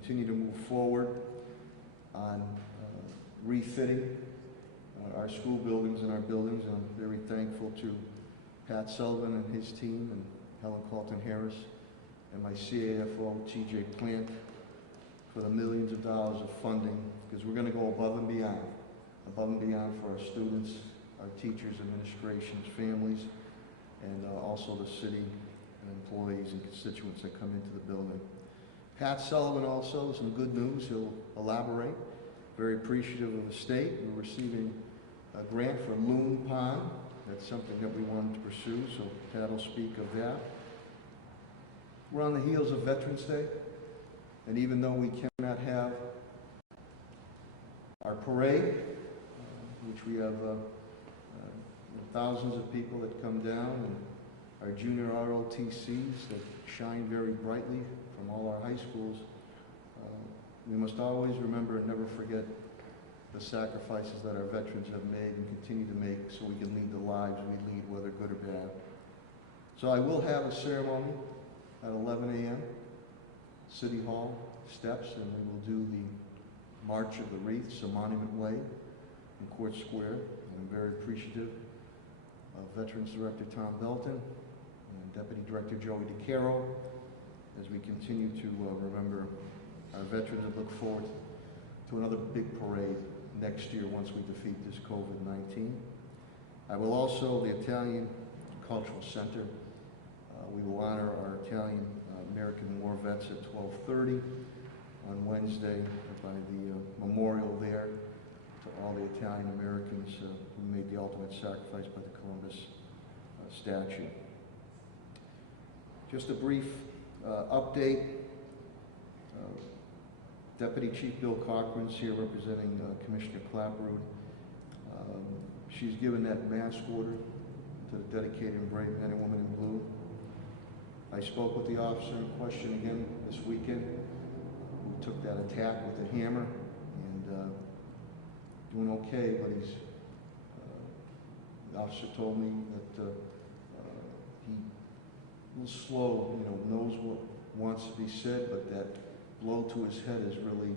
continue to move forward on refitting our school buildings and our buildings. And I'm very thankful to Pat Sullivan and his team, and Helen Carlton Harris, and my CAFO, TJ Plant, for the millions of dollars of funding, because we're going to go above and beyond for our students, our teachers, administrations, families, and also the city and employees and constituents that come into the building. Pat Sullivan also, some good news, he'll elaborate. Very appreciative of the state. We're receiving a grant for Loon Pond. That's something that we wanted to pursue, so Pat will speak of that. We're on the heels of Veterans Day, and even though we cannot have our parade, which we have thousands of people that come down, and our junior ROTCs that shine very brightly from all our high schools, we must always remember and never forget the sacrifices that our veterans have made and continue to make so we can lead the lives we lead, whether good or bad. So I will have a ceremony at 11 a.m., City Hall steps, and we will do the March of the Wreaths, on Monument Way in Court Square. And I'm very appreciative of Veterans Director Tom Belton and Deputy Director Joey DeCaro as we continue to remember our veterans and look forward to another big parade next year once we defeat this COVID-19. I will also, the Italian Cultural Center, we will honor our Italian American War vets at 12:30 on Wednesday by the memorial there to all the Italian Americans who made the ultimate sacrifice by the Columbus statue. Just a brief update. Deputy Chief Bill Cochran's here representing Commissioner Clapperud. She's given that mask order to the dedicated and brave men and women in blue. I spoke with the officer in question again this weekend, who took that attack with a hammer, and doing okay, but he's, the officer told me that he a little slow, knows what wants to be said, but that blow to his head has really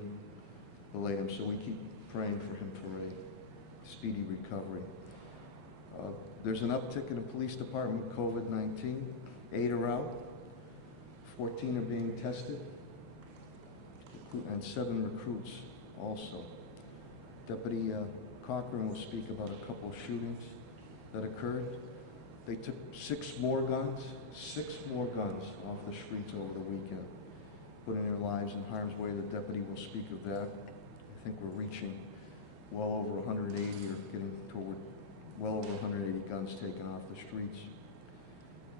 delayed him, so we keep praying for him for a speedy recovery. There's an uptick in the police department with COVID-19. 8 are out, 14 are being tested, and 7 recruits also. Deputy Cochran will speak about a couple of shootings that occurred. They took 6 more guns off the streets over the weekend, putting their lives in harm's way. The deputy will speak of that. I think we're reaching well over 180, or getting toward well over 180 guns taken off the streets.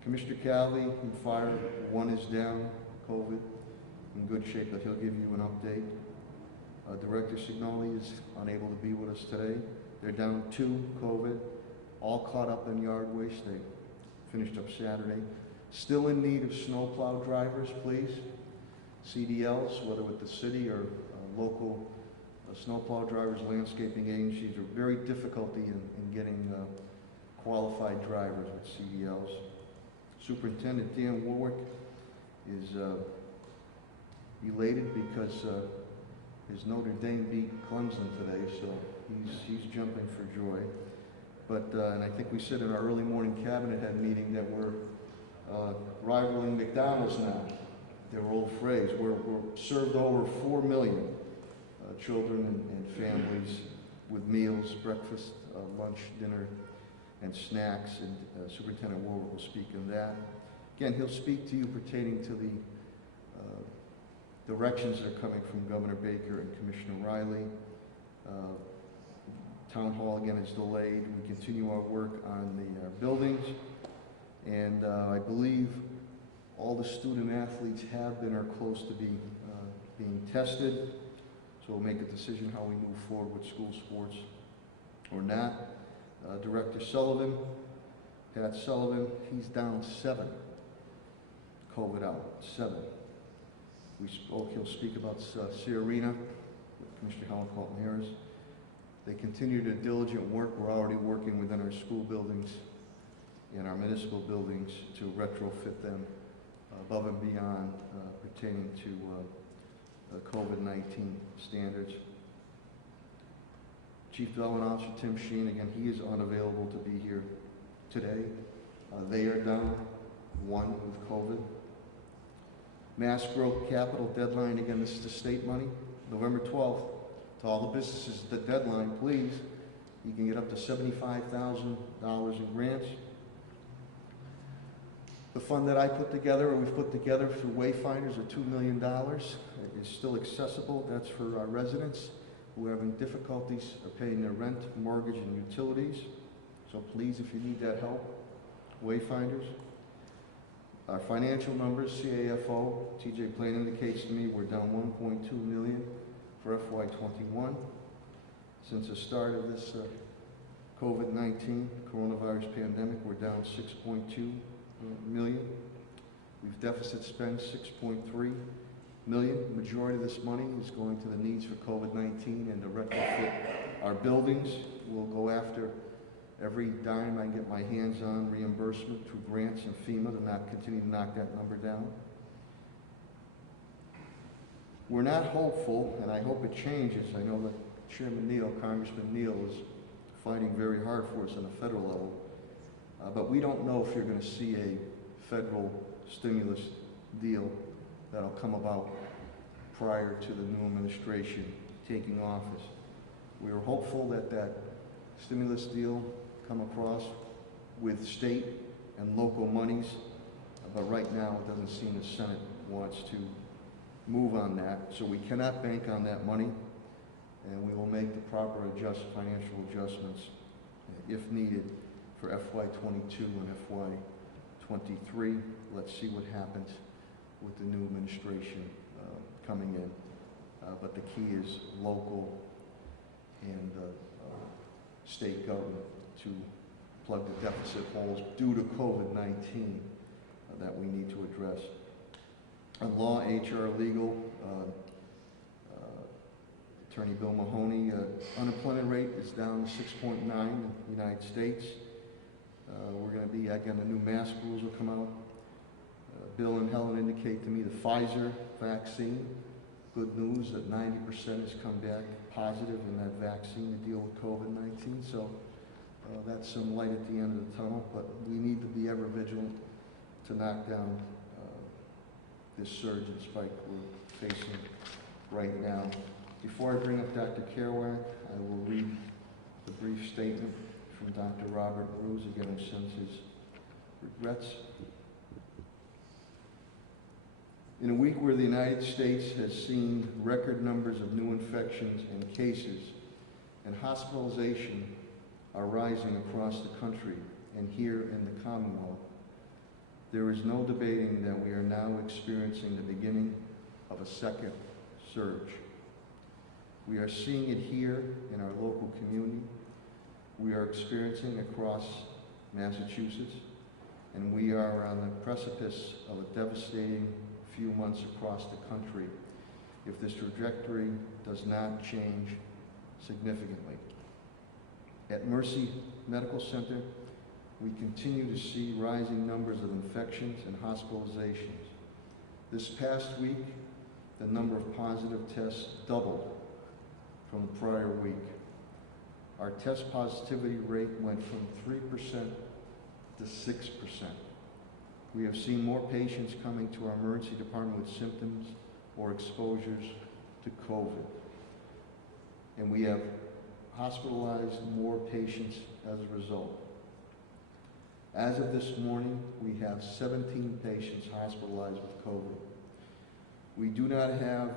Commissioner Calvi from Fire, 1 is down, COVID, in good shape, but he'll give you an update. Director Signoli is unable to be with us today. They're down 2, COVID, all caught up in yard waste. They finished up Saturday. Still in need of snowplow drivers, please. CDLs, whether with the city or local snowplow drivers, landscaping agencies, are very difficulty in getting qualified drivers with CDLs. Superintendent Dan Warwick is elated because his Notre Dame beat Clemson today, so he's jumping for joy. But and I think we said in our early morning cabinet head meeting that we're rivaling McDonald's now. Their old phrase. We're served over 4 million children and families with meals, breakfast, lunch, dinner, and snacks, and Superintendent Warwick will speak on that. Again, he'll speak to you pertaining to the directions that are coming from Governor Baker and Commissioner Riley. Town Hall, again, is delayed. We continue our work on the buildings, and I believe all the student athletes have been or close to being tested, so we'll make a decision how we move forward with school sports or not. Director Sullivan, Pat Sullivan, he's down 7 COVID out, 7. We spoke, he'll speak about Sierrina, Commissioner Helen Carlton Harris. They continue their diligent work. We're already working within our school buildings and our municipal buildings to retrofit them above and beyond pertaining to COVID-19 standards. Chief Development Officer Tim Sheen, again, he is unavailable to be here today. They are down 1 with COVID. Mass Growth Capital deadline, again, this is the state money, November 12th. To all the businesses, the deadline, please. You can get up to $75,000 in grants. The fund that I put together, or we've put together through Wayfinders, of $2 million. It is still accessible. That's for our residents who are having difficulties paying their rent, mortgage, and utilities. So please, if you need that help, Wayfinders. Our financial numbers, CAFO, TJ Plain indicates to me we're down $1.2 million for FY21. Since the start of this COVID-19 coronavirus pandemic, we're down $6.2 million. We've deficit spent $6.3 million. The majority of this money is going to the needs for COVID-19 and to retrofit our buildings. We'll go after every dime I get my hands on, reimbursement through grants and FEMA to continue to knock that number down. We're not hopeful, and I hope it changes. I know that Chairman Neal, Congressman Neal, is fighting very hard for us on a federal level. But we don't know if you're going to see a federal stimulus deal that'll come about prior to the new administration taking office. We are hopeful that that stimulus deal come across with state and local monies, but right now it doesn't seem the Senate wants to move on that. So we cannot bank on that money, and we will make the proper financial adjustments if needed for FY22 and FY23. Let's see what happens with the new administration coming in. But the key is local and state government to plug the deficit holes due to COVID-19 that we need to address. On law, HR, legal, Attorney Bill Mahoney, unemployment rate is down to 6.9 in the United States. We're going to be, again, the new mask rules will come out. Bill and Helen indicate to me the Pfizer vaccine, good news that 90% has come back positive in that vaccine to deal with COVID-19. So that's some light at the end of the tunnel, but we need to be ever vigilant to knock down this surge and spike we're facing right now. Before I bring up Dr. Kerouac, I will read the brief statement from Dr. Robert Bruce, again, who sends his regrets. In a week where the United States has seen record numbers of new infections and cases, and hospitalization are rising across the country and here in the Commonwealth, there is no debating that we are now experiencing the beginning of a second surge. We are seeing it here in our local community. We are experiencing across Massachusetts, and we are on the precipice of a devastating few months across the country if this trajectory does not change significantly. At Mercy Medical Center, we continue to see rising numbers of infections and hospitalizations. This past week, the number of positive tests doubled from the prior week. Our test positivity rate went from 3% to 6%. We have seen more patients coming to our emergency department with symptoms or exposures to COVID. And we have hospitalized more patients as a result. As of this morning, we have 17 patients hospitalized with COVID. We do not have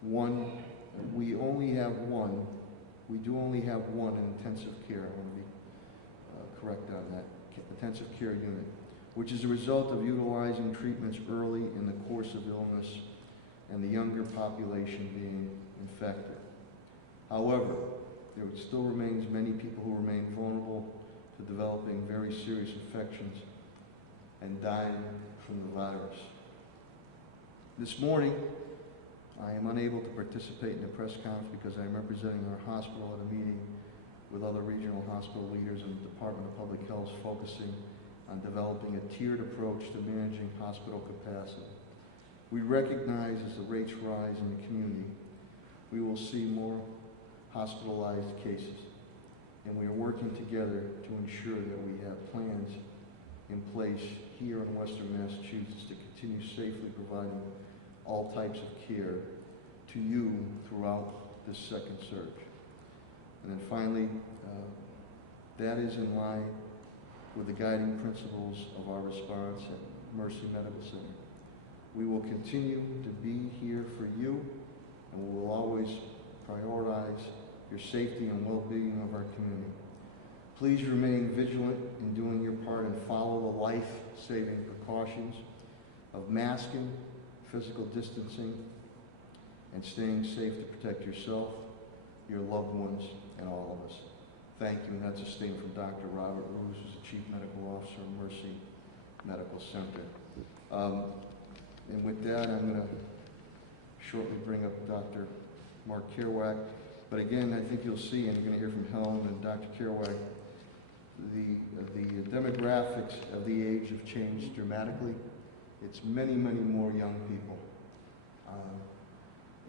one, we only have one, we do only have one in intensive care. I want to be correct on that, intensive care unit, which is a result of utilizing treatments early in the course of illness and the younger population being infected. However, there still remains many people who remain vulnerable to developing very serious infections and dying from the virus. This morning, I am unable to participate in the press conference because I am representing our hospital at a meeting with other regional hospital leaders and the Department of Public Health focusing on developing a tiered approach to managing hospital capacity. We recognize as the rates rise in the community, we will see more hospitalized cases, and we are working together to ensure that we have plans in place here in Western Massachusetts to continue safely providing all types of care to you throughout this second surge. And then finally, that is in line with the guiding principles of our response at Mercy Medical Center. We will continue to be here for you, and we will always prioritize your safety and well-being of our community. Please remain vigilant in doing your part and follow the life-saving precautions of masking, physical distancing, and staying safe to protect yourself, your loved ones, and all of us. Thank you, and that's a statement from Dr. Robert Roos, who's the Chief Medical Officer of Mercy Medical Center. And with that, I'm going to shortly bring up Dr. Mark Kerouac. But again, I think you'll see, and you're going to hear from Helen and Dr. Kerouac, the demographics of the age have changed dramatically. It's many, many more young people.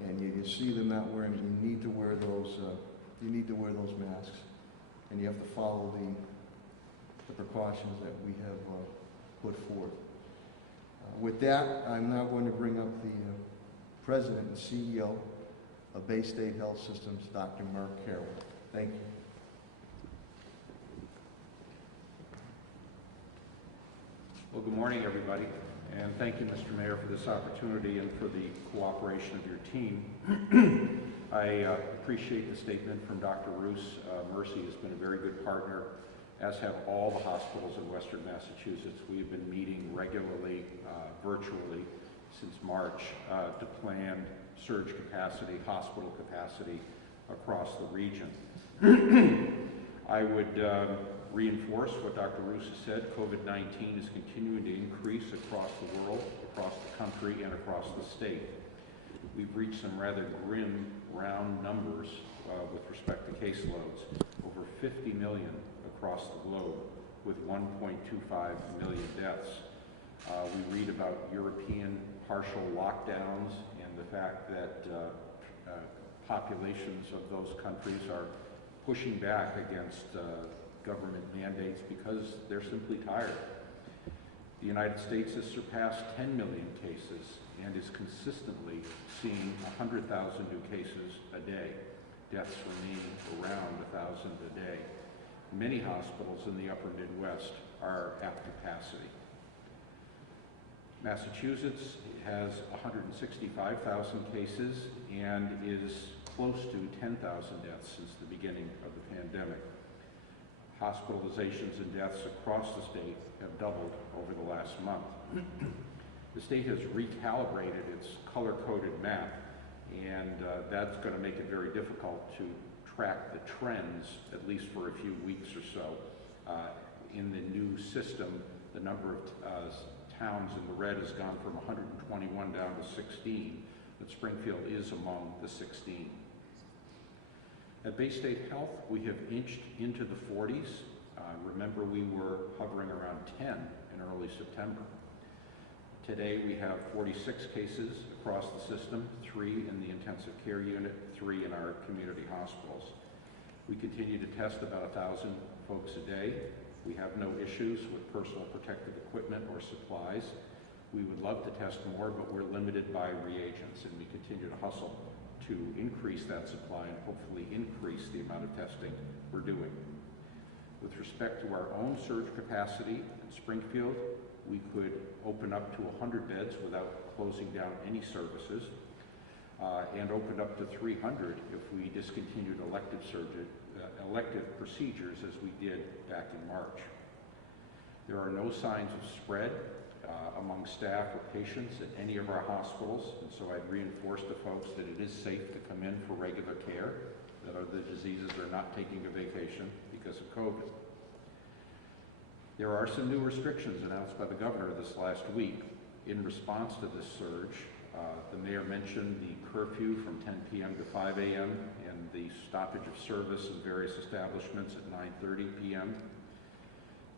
And you see them not wearing, you need to wear those masks. And you have to follow the precautions that we have put forth. With that, I'm now going to bring up the President and CEO of Bay State Health Systems, Dr. Mark Kerouac. Thank you. Well, good morning, everybody, and thank you, Mr. Mayor, for this opportunity and for the cooperation of your team. I appreciate the statement from Dr. Roos. Mercy has been a very good partner, as have all the hospitals in Western Massachusetts. We have been meeting regularly, virtually, since March to plan surge capacity, hospital capacity across the region. I would reinforce what Dr. Roos has said. COVID-19 is continuing to increase across the world, across the country, and across the state. We've reached some rather grim round numbers with respect to caseloads, over 50 million across the globe, with 1.25 million deaths. We read about European partial lockdowns and the fact that populations of those countries are pushing back against government mandates because they're simply tired. The United States has surpassed 10 million cases and is consistently seeing 100,000 new cases a day. Deaths remain around 1,000 a day. Many hospitals in the upper Midwest are at capacity. Massachusetts has 165,000 cases and is close to 10,000 deaths since the beginning of the pandemic. Hospitalizations and deaths across the state have doubled over the last month. The state has recalibrated its color-coded map, and that's going to make it very difficult to track the trends, at least for a few weeks or so. In the new system, the number of towns in the red has gone from 121 down to 16, but Springfield is among the 16. At Bay State Health, we have inched into the 40s. Remember, we were hovering around 10 in early September. Today, we have 46 cases across the system, 3 in the intensive care unit, 3 in our community hospitals. We continue to test about 1,000 folks a day. We have no issues with personal protective equipment or supplies. We would love to test more, but we're limited by reagents, and we continue to hustle to increase that supply and hopefully increase the amount of testing we're doing. With respect to our own surge capacity in Springfield, we could open up to 100 beds without closing down any services, and open up to 300 if we discontinued elective procedures as we did back in March. There are no signs of spread among staff or patients at any of our hospitals, and so I'd reinforce to folks that it is safe to come in for regular care, that the diseases are not taking a vacation because of COVID. There are some new restrictions announced by the governor this last week in response to this surge. The mayor mentioned the curfew from 10 p.m. to 5 a.m. and the stoppage of service in various establishments at 9:30 p.m.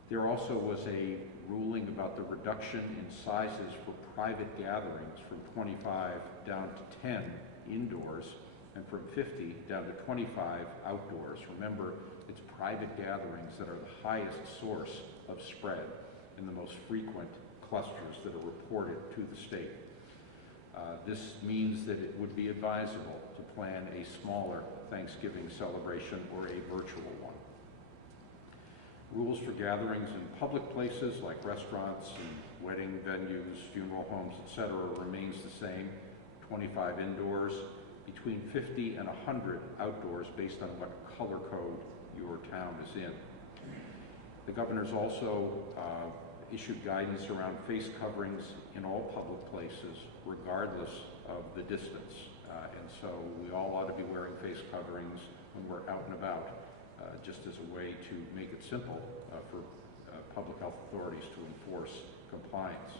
There also was a ruling about the reduction in sizes for private gatherings from 25 down to 10 indoors and from 50 down to 25 outdoors. Remember, it's private gatherings that are the highest source of spread and the most frequent clusters that are reported to the state. This means that it would be advisable to plan a smaller Thanksgiving celebration or a virtual one. Rules for gatherings in public places like restaurants and wedding venues, funeral homes, etc. remains the same, 25 indoors, between 50 and 100 outdoors based on what color code your town is in. The governor's also issued guidance around face coverings in all public places, regardless of the distance. And so we all ought to be wearing face coverings when we're out and about, just as a way to make it simple for public health authorities to enforce compliance.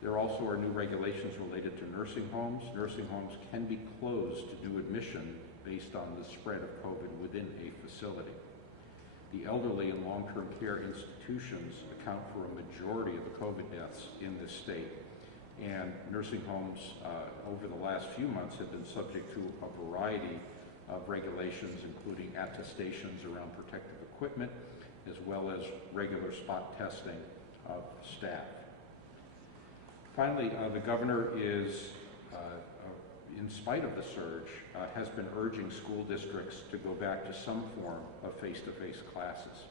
There also are new regulations related to nursing homes. Nursing homes can be closed to new admission based on the spread of COVID within a facility. The elderly and long-term care institutions account for a majority of the COVID deaths in this state. And nursing homes over the last few months have been subject to a variety of regulations, including attestations around protective equipment, as well as regular spot testing of staff. Finally, the governor is, in spite of the surge, has been urging school districts to go back to some form of face-to-face classes.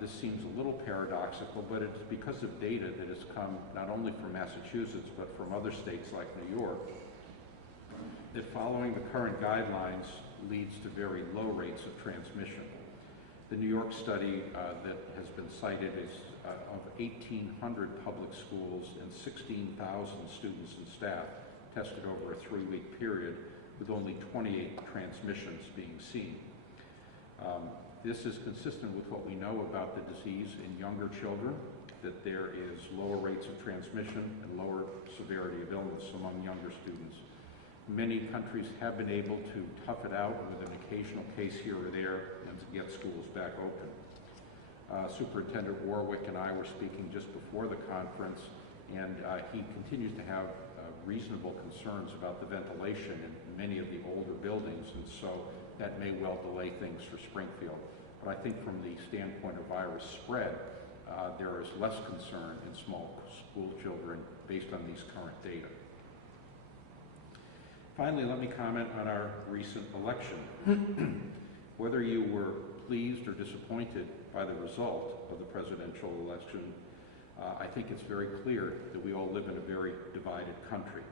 This seems a little paradoxical, but it's because of data that has come not only from Massachusetts, but from other states like New York, that following the current guidelines leads to very low rates of transmission. The New York study that has been cited is of 1,800 public schools and 16,000 students and staff tested over a 3-week period, with only 28 transmissions being seen. This is consistent with what we know about the disease in younger children, that there is lower rates of transmission and lower severity of illness among younger students. Many countries have been able to tough it out with an occasional case here or there and to get schools back open. Superintendent Warwick and I were speaking just before the conference, and he continues to have reasonable concerns about the ventilation in many of the older buildings, and so that may well delay things for Springfield. But I think from the standpoint of virus spread, there is less concern in small school children based on these current data. Finally, let me comment on our recent election. Whether you were pleased or disappointed by the result of the presidential election, I think it's very clear that we all live in a very divided country.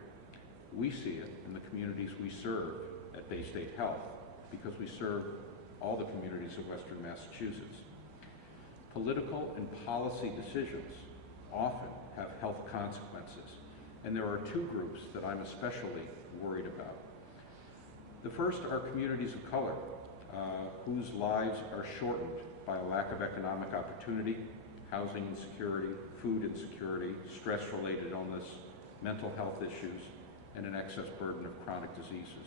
We see it in the communities we serve at Bay State Health, because we serve all the communities of Western Massachusetts. Political and policy decisions often have health consequences, and there are two groups that I'm especially worried about. The first are communities of color, whose lives are shortened by a lack of economic opportunity, housing insecurity, food insecurity, stress-related illness, mental health issues, and an excess burden of chronic diseases.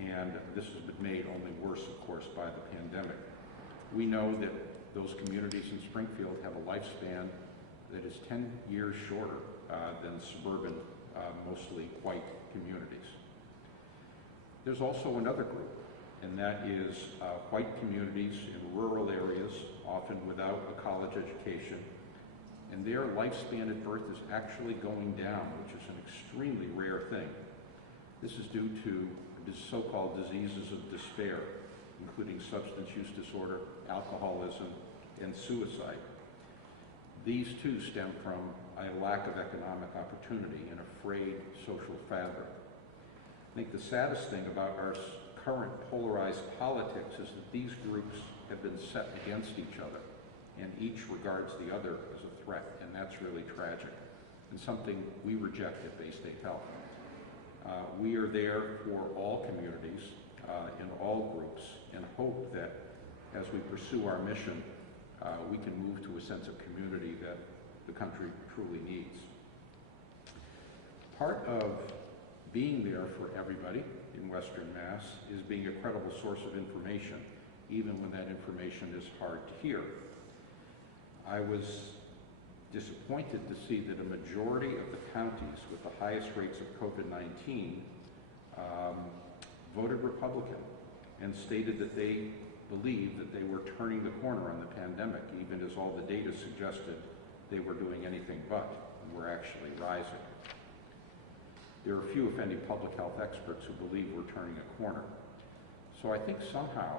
And this has been made only worse, of course, by the pandemic. We know that those communities in Springfield have a lifespan that is 10 years shorter than suburban, mostly white communities. There's also another group, and that is white communities in rural areas, often without a college education, and their lifespan at birth is actually going down, which is an extremely rare thing. This is due to so-called diseases of despair, including substance use disorder, alcoholism, and suicide. These too stem from a lack of economic opportunity and a frayed social fabric. I think the saddest thing about our current polarized politics is that these groups have been set against each other, and each regards the other as a threat, and that's really tragic, and something we reject at Bay State Health. We are there for all communities, in all groups, and hope that as we pursue our mission, we can move to a sense of community that the country truly needs. Part of being there for everybody in Western Mass is being a credible source of information, even when that information is hard to hear. I was disappointed to see that a majority of the counties with the highest rates of COVID-19 voted Republican and stated that they believed that they were turning the corner on the pandemic, even as all the data suggested they were doing anything but, and were actually rising. There are few, if any, public health experts who believe we're turning a corner. So I think somehow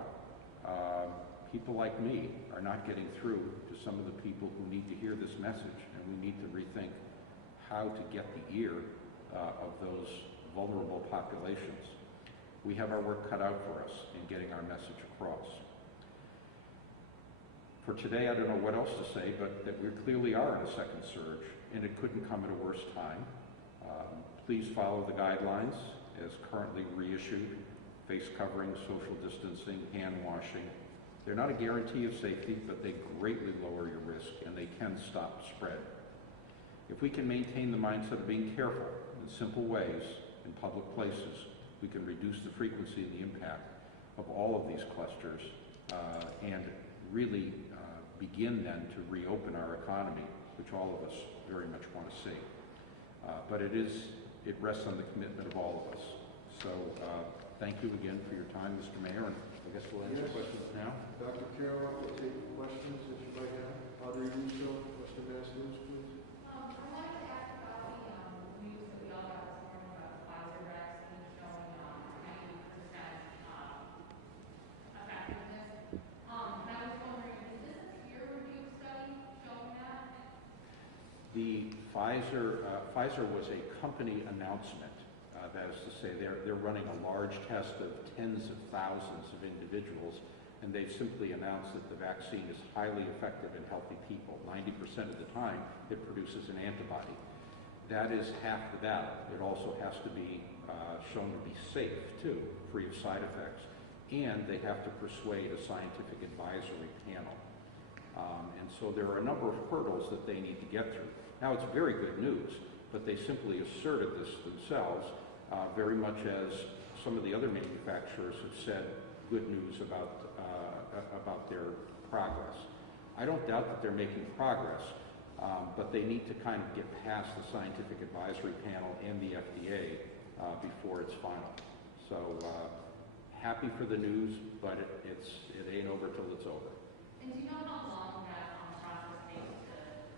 people like me are not getting through to some of the people who need to hear this message, and we need to rethink how to get the ear of those vulnerable populations. We have our work cut out for us in getting our message across. For today, I don't know what else to say, but that we clearly are in a second surge, and it couldn't come at a worse time. Please follow the guidelines as currently reissued: face covering, social distancing, hand washing. They're not a guarantee of safety, but they greatly lower your risk, and they can stop spread. If we can maintain the mindset of being careful in simple ways in public places, we can reduce the frequency and the impact of all of these clusters and really begin then to reopen our economy, which all of us very much want to see. But it rests on the commitment of all of us. So thank you again for your time, Mr. Mayor, and I guess we'll answer questions now. Dr. Carroll will take questions that you might have. Audrey Russo, Western Mass News, please. I wanted to ask about the news that we all got this morning about the Pfizer vaccine showing 90% effectiveness. And I was wondering, is this a peer-reviewed study showing that? The Pfizer was a company announcement. That is to say, they're running a large test of tens of thousands of individuals, and they've simply announced that the vaccine is highly effective in healthy people. 90% of the time, it produces an antibody. That is half the battle. It also has to be shown to be safe, too, free of side effects. And they have to persuade a scientific advisory panel. And so there are a number of hurdles that they need to get through. Now, it's very good news, but they simply asserted this themselves, very much as some of the other manufacturers have said good news about their progress. I don't doubt that they're making progress, but they need to kind of get past the scientific advisory panel and the FDA before it's final. So happy for the news, but it ain't over till it's over. And do you know how long that process takes to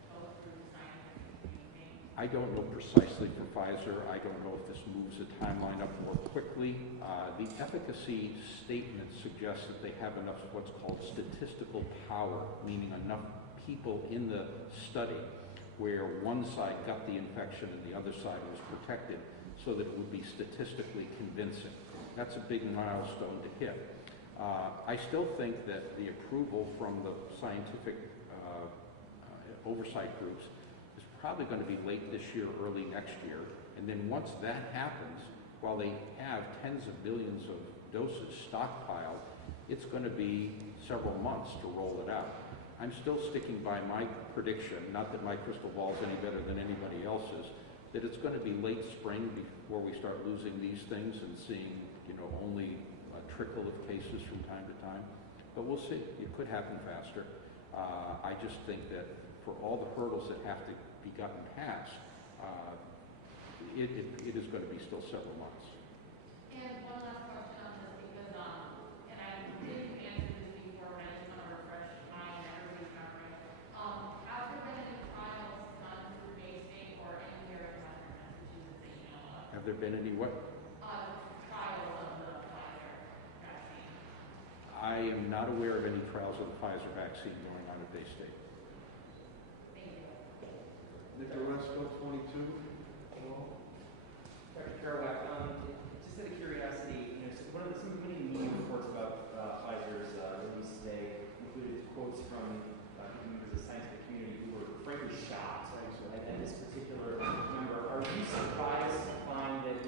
go through the scientific community? I don't know precisely for Pfizer. I don't know if this moves the timeline up more quickly. The efficacy statement suggests that they have enough what's called statistical power, meaning enough people in the study where one side got the infection and the other side was protected so that it would be statistically convincing. That's a big milestone to hit. I still think that the approval from the scientific oversight groups is probably going to be late this year, early next year. And then once that happens, while they have tens of billions of doses stockpiled, it's going to be several months to roll it out. I'm still sticking by my prediction, not that my crystal ball is any better than anybody else's, that it's going to be late spring before we start losing these things and seeing, only a trickle of cases from time to time. But we'll see. It could happen faster. I just think that for all the hurdles that have to be gotten past, it is going to be still several months. And one last question on this, because, and I didn't answer this before, but I just want to refresh my and everybody's memory. Have there been any trials done through Bay State or anywhere in Western Massachusetts that you know of? Have there been any what? Trials of the Pfizer vaccine? I am not aware of any trials of the Pfizer vaccine going on at Bay State. Thank you. Nicolesco, 22. Dr. Kerouac, just out of curiosity, some of the many media reports about Pfizer's release today included quotes from members of the scientific community who were frankly shocked at this particular number. Are you surprised to find that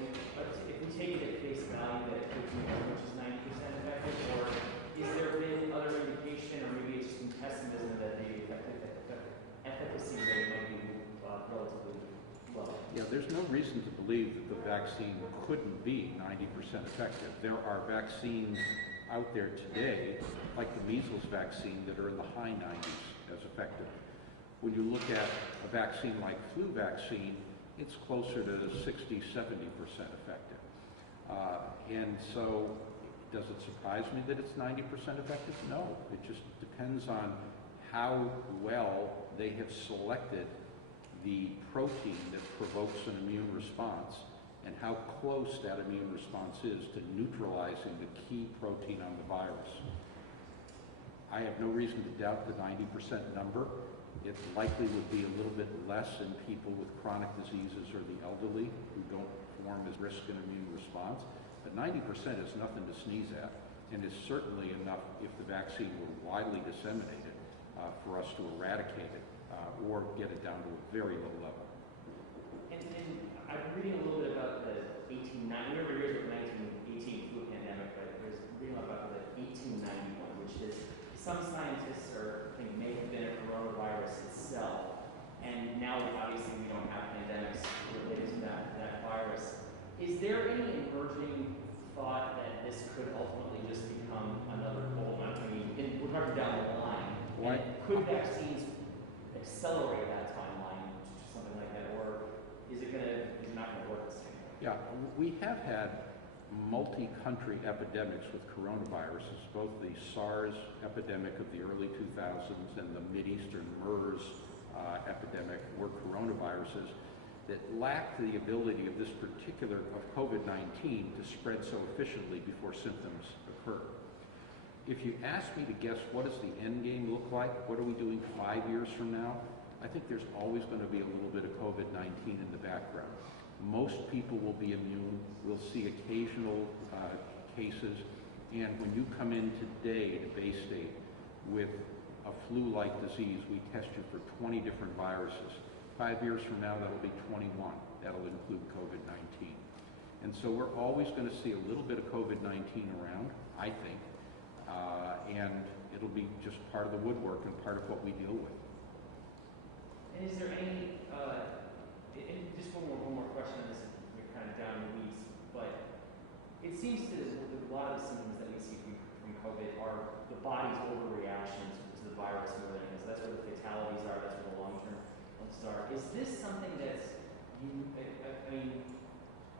if we take it at face value that it could be as much as 90% effective, or is there been other indication, or maybe it's just some pessimism that the efficacy rate might be relatively low? Yeah, there's no reason to believe that the vaccine couldn't be 90% effective. There are vaccines out there today, like the measles vaccine, that are in the high 90s as effective. When you look at a vaccine like flu vaccine, it's closer to 60, 70% effective. And so, does it surprise me that it's 90% effective? No, it just depends on how well they have selected the protein that provokes an immune response and how close that immune response is to neutralizing the key protein on the virus. I have no reason to doubt the 90% number. It likely would be a little bit less in people with chronic diseases or the elderly who don't form as risk an immune response. But 90% is nothing to sneeze at, and is certainly enough if the vaccine were widely disseminated for us to eradicate it or get it down to a very low level. And I'm reading a little bit about the 1890, every year of the 1918 flu pandemic, but there's reading about the 1891, which is some scientists think may have been a coronavirus itself. And now, obviously, we don't have pandemics related to that virus. Is there any emerging thought that this could ultimately just become another cold? I mean, we're talking down the line. Why? Could vaccines accelerate that timeline to something like that, or is it not going to work the same way? Yeah, we have had multi-country epidemics with coronaviruses, both the SARS epidemic of the early 2000s and the Mideastern MERS epidemic were coronaviruses that lacked the ability of this particular, of COVID-19 to spread so efficiently before symptoms occur. If you ask me to guess what does the end game look like, what are we doing 5 years from now, I think there's always going to be a little bit of COVID-19 in the background. Most people will be immune. We'll see occasional cases. And when you come in today to Bay State with a flu-like disease, we test you for 20 different viruses. 5 years from now, that'll be 21. That'll include COVID-19. And so we're always going to see a little bit of COVID-19 around, I think. And it'll be just part of the woodwork and part of what we deal with. And is there any, and just one more question on this, we're kind of down in the weeds, but it seems to a lot of the symptoms that we see from COVID are the body's overreaction to the virus more than anything. So that's where the fatalities are, that's where the long-term ones are. Is this something that's, I mean,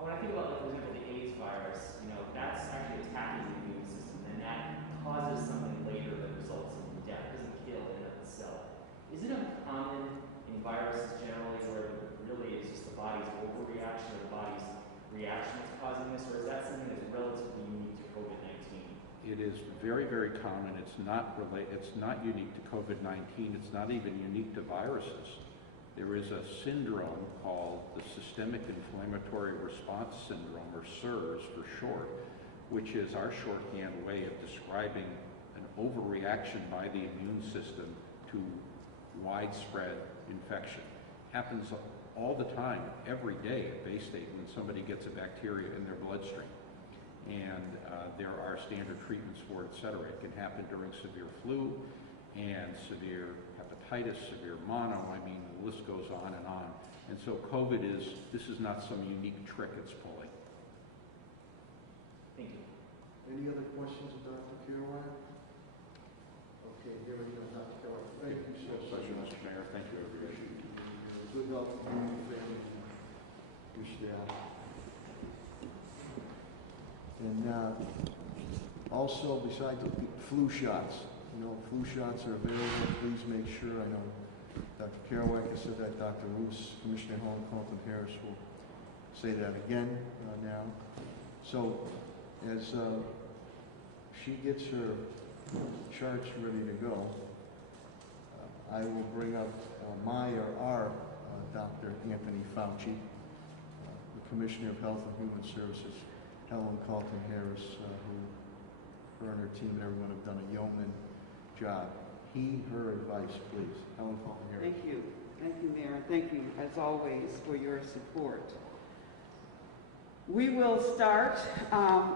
when I think about, like, for example, the AIDS virus, that's actually attacking the immune system, and that causes something later that results in death. It doesn't kill in and of itself. Is it uncommon in viruses generally where really it's just the body's overreaction or the body's reaction that's causing this, or is that something that's relatively unique to COVID-19? It is very, very common. It's not unique to COVID-19. It's not even unique to viruses. There is a syndrome called the Systemic Inflammatory Response Syndrome, or SIRS for short, which is our shorthand way of describing an overreaction by the immune system to widespread infection. Happens all the time, every day at Bay State when somebody gets a bacteria in their bloodstream. And there are standard treatments for it, et cetera. It can happen during severe flu and severe hepatitis, severe mono. I mean, the list goes on and on. And so COVID this is not some unique trick it's pulling. Thank you. Any other questions of Dr. Kerouac? Okay, here we go, Dr. Kerouac. Thank you so much. Pleasure, Mr. Mayor. Thank you, everybody. Good health to you, your family, your staff. And also, besides the flu shots, flu shots are available. Please make sure. I know Dr. Kerouac has said that. Dr. Roos, Commissioner Helen Carlton-Harris will say that again now. So, as she gets her charts ready to go, I will bring up our Dr. Anthony Fauci, the Commissioner of Health and Human Services, Helen Carlton-Harris, who her and her team and everyone have done a yeoman job. Heed her advice, please. Helen Carlton-Harris. Thank you. Thank you, Mayor. Thank you, as always, for your support. We will start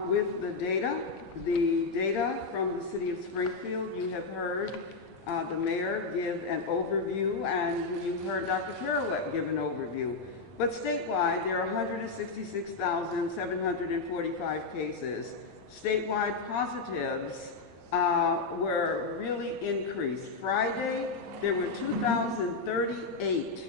with the data. The data from the city of Springfield. You have heard the mayor give an overview, and you've heard Dr. Kerouac give an overview. But statewide, there are 166,745 cases. Statewide positives were really increased. Friday, there were 2,038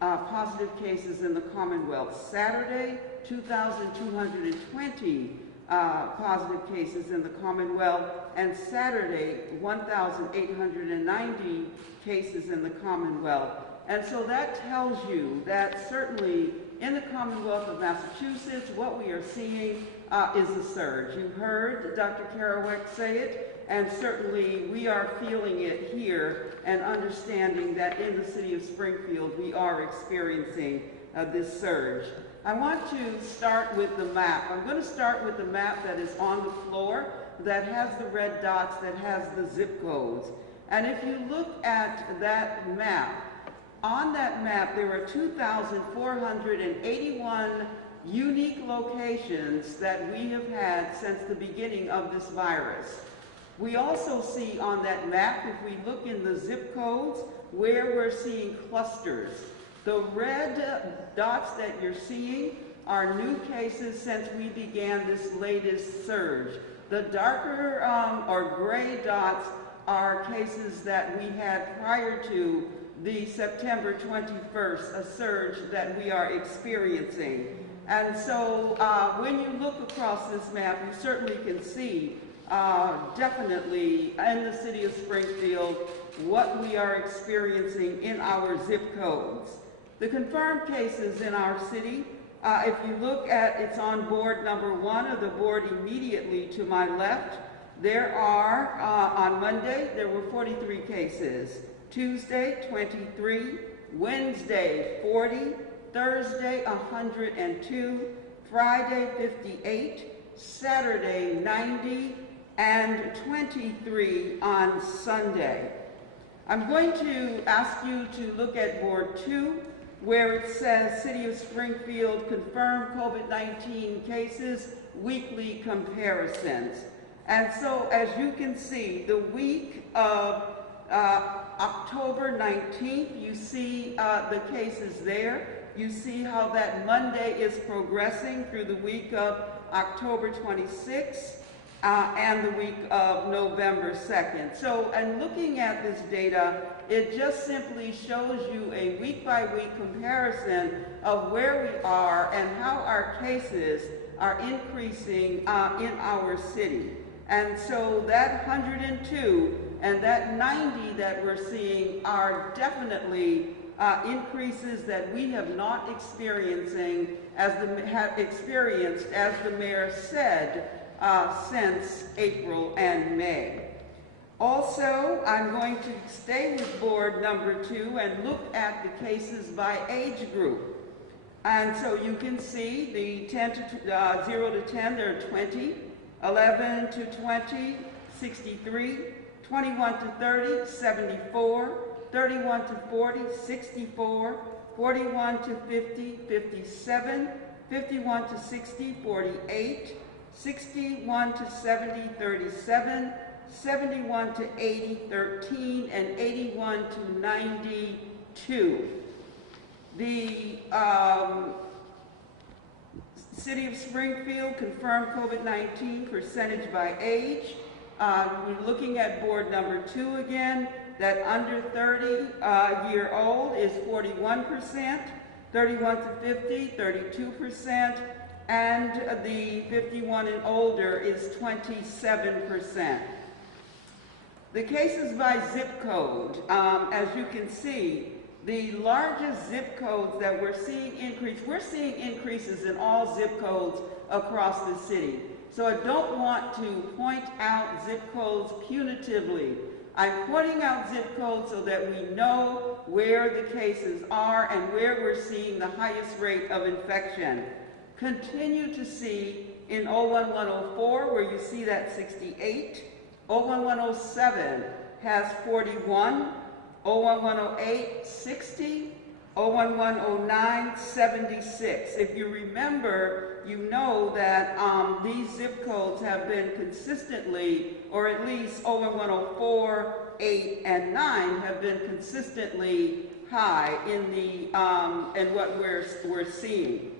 positive cases in the Commonwealth. Saturday, 2,220 positive cases in the Commonwealth, and Saturday, 1,890 cases in the Commonwealth. And so that tells you that certainly in the Commonwealth of Massachusetts, what we are seeing is a surge. You heard Dr. Kerouac say it, and certainly we are feeling it here and understanding that in the city of Springfield, we are experiencing this surge. I want to start with the map. I'm going to start with the map that is on the floor that has the red dots, that has the zip codes. And if you look at that map, on that map, there are 2,481 unique locations that we have had since the beginning of this virus. We also see on that map, if we look in the zip codes, where we're seeing clusters. The red dots that you're seeing are new cases since we began this latest surge. The darker or gray dots are cases that we had prior to the September 21st, a surge that we are experiencing. And so when you look across this map, you certainly can see definitely in the city of Springfield what we are experiencing in our zip codes. The confirmed cases in our city, if you look at, it's on board number 1 of the board immediately to my left. There are, on Monday, there were 43 cases. Tuesday, 23. Wednesday, 40. Thursday, 102. Friday, 58. Saturday, 90. And 23 on Sunday. I'm going to ask you to look at board 2, where it says City of Springfield confirmed COVID-19 cases, weekly comparisons. And so as you can see, the week of October 19th, you see the cases there. You see how that Monday is progressing through the week of October 26th and the week of November 2nd. So, and looking at this data, it just simply shows you a week-by-week comparison of where we are and how our cases are increasing in our city. And so that 102 and that 90 that we're seeing are definitely increases that we have not experienced, as the mayor said, since April and May. Also, I'm going to stay with board number 2 and look at the cases by age group. And so you can see the 0 to 10, there are 20, 11 to 20, 63, 21 to 30, 74, 31 to 40, 64, 41 to 50, 57, 51 to 60, 48, 61 to 70, 37, 71 to 80, 13, and 81 to 92. The City of Springfield confirmed COVID-19 percentage by age. We're looking at board number 2 again, that under 30 year old is 41%, 31 to 50, 32%, and the 51 and older is 27%. The cases by zip code, as you can see, the largest zip codes that we're seeing increases in all zip codes across the city. So I don't want to point out zip codes punitively. I'm pointing out zip codes so that we know where the cases are and where we're seeing the highest rate of infection. Continue to see in 01104 where you see that 68, 01107 has 41, 01108, 60, 01109, 76. If you remember, you know that these zip codes have been consistently, or at least 01104, 8, and 9 have been consistently high in the in what we're seeing.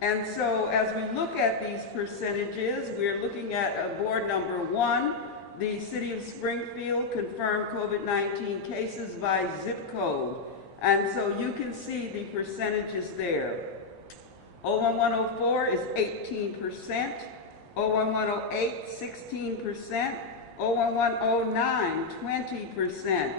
And so as we look at these percentages, we're looking at board number 1, the city of Springfield confirmed COVID-19 cases by zip code. And so you can see the percentages there. 01104 is 18%, 01108, 16%, 01109, 20%.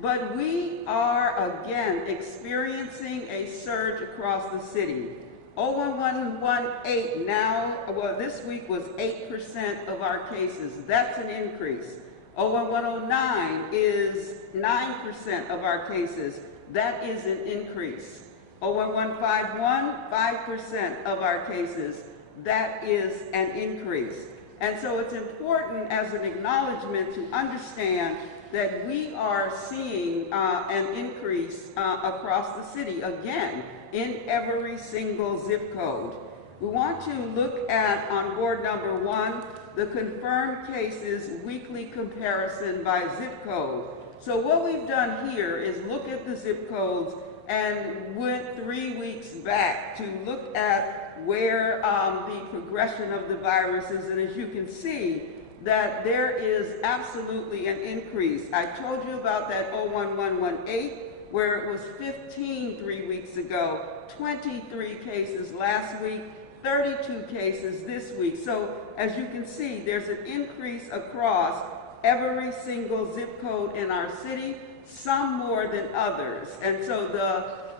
But we are again experiencing a surge across the city. 01118 now, well, this week was 8% of our cases. That's an increase. 01109 is 9% of our cases. That is an increase. 01151, 5% of our cases. That is an increase. And so it's important as an acknowledgement to understand that we are seeing an increase across the city, again, in every single zip code. We want to look at, on board number 1, the confirmed cases weekly comparison by zip code. So what we've done here is look at the zip codes and went 3 weeks back to look at where the progression of the virus is. And as you can see, that there is absolutely an increase. I told you about that 01118, where it was 15 3 weeks ago, 23 cases last week, 32 cases this week. So as you can see, there's an increase across every single zip code in our city, some more than others. And so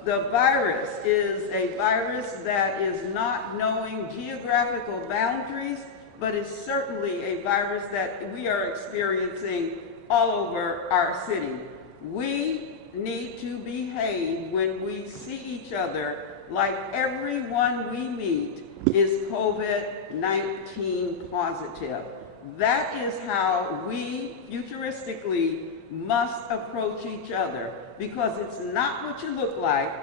the virus is a virus that is not knowing geographical boundaries, but is certainly a virus that we are experiencing all over our city. We need to behave when we see each other like everyone we meet is COVID-19 positive. That is how we futuristically must approach each other, because it's not what you look like,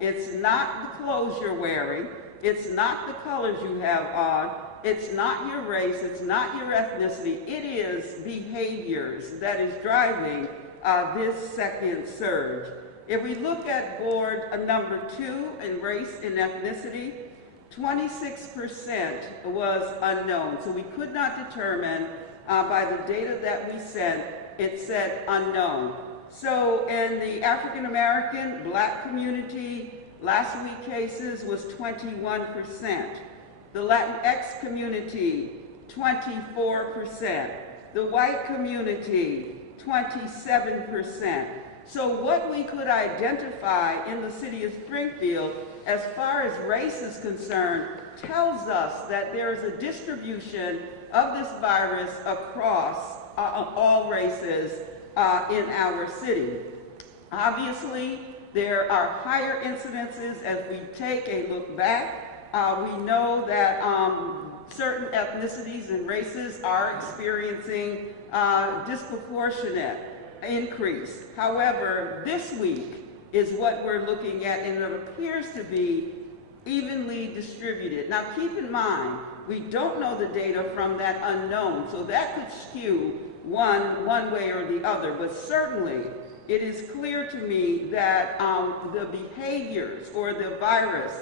it's not the clothes you're wearing, it's not the colors you have on, it's not your race, it's not your ethnicity, it is behaviors that is driving this second surge. If we look at board number 2 in race and ethnicity, 26% was unknown. So we could not determine by the data that we sent, it said unknown. So in the African American, Black community, last week cases was 21%. The Latinx community, 24%. The white community, 27%. So what we could identify in the city of Springfield as far as race is concerned tells us that there is a distribution of this virus across all races in our city. Obviously, there are higher incidences as we take a look back. We know that certain ethnicities and races are experiencing disproportionate increase. However, this week is what we're looking at, and it appears to be evenly distributed. Now keep in mind, we don't know the data from that unknown, so that could skew one way or the other, but certainly it is clear to me that the behaviors or the virus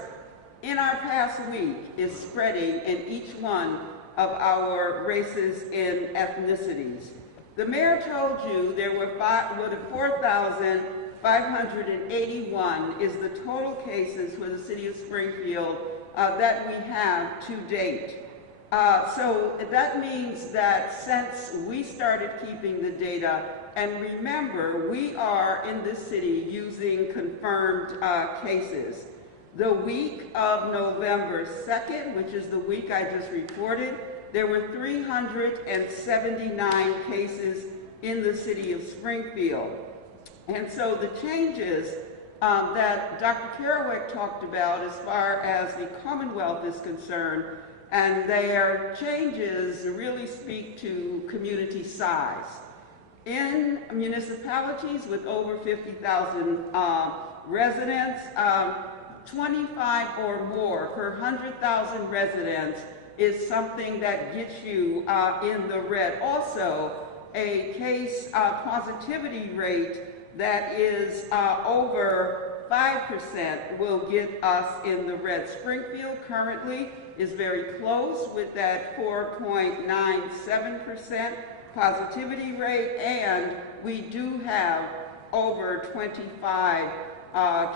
in our past week is spreading in each one of our races and ethnicities. The mayor told you there were 4,581 is the total cases for the city of Springfield that we have to date. So that means that since we started keeping the data, and remember, we are in this city using confirmed cases. The week of November 2nd, which is the week I just reported, there were 379 cases in the city of Springfield. And so the changes that Dr. Kerouac talked about as far as the Commonwealth is concerned, and their changes really speak to community size. In municipalities with over 50,000 residents, 25 or more per 100,000 residents is something that gets you in the red. Also, a case positivity rate that is over 5% will get us in the red. Springfield currently is very close with that 4.97%. positivity rate, and we do have over 25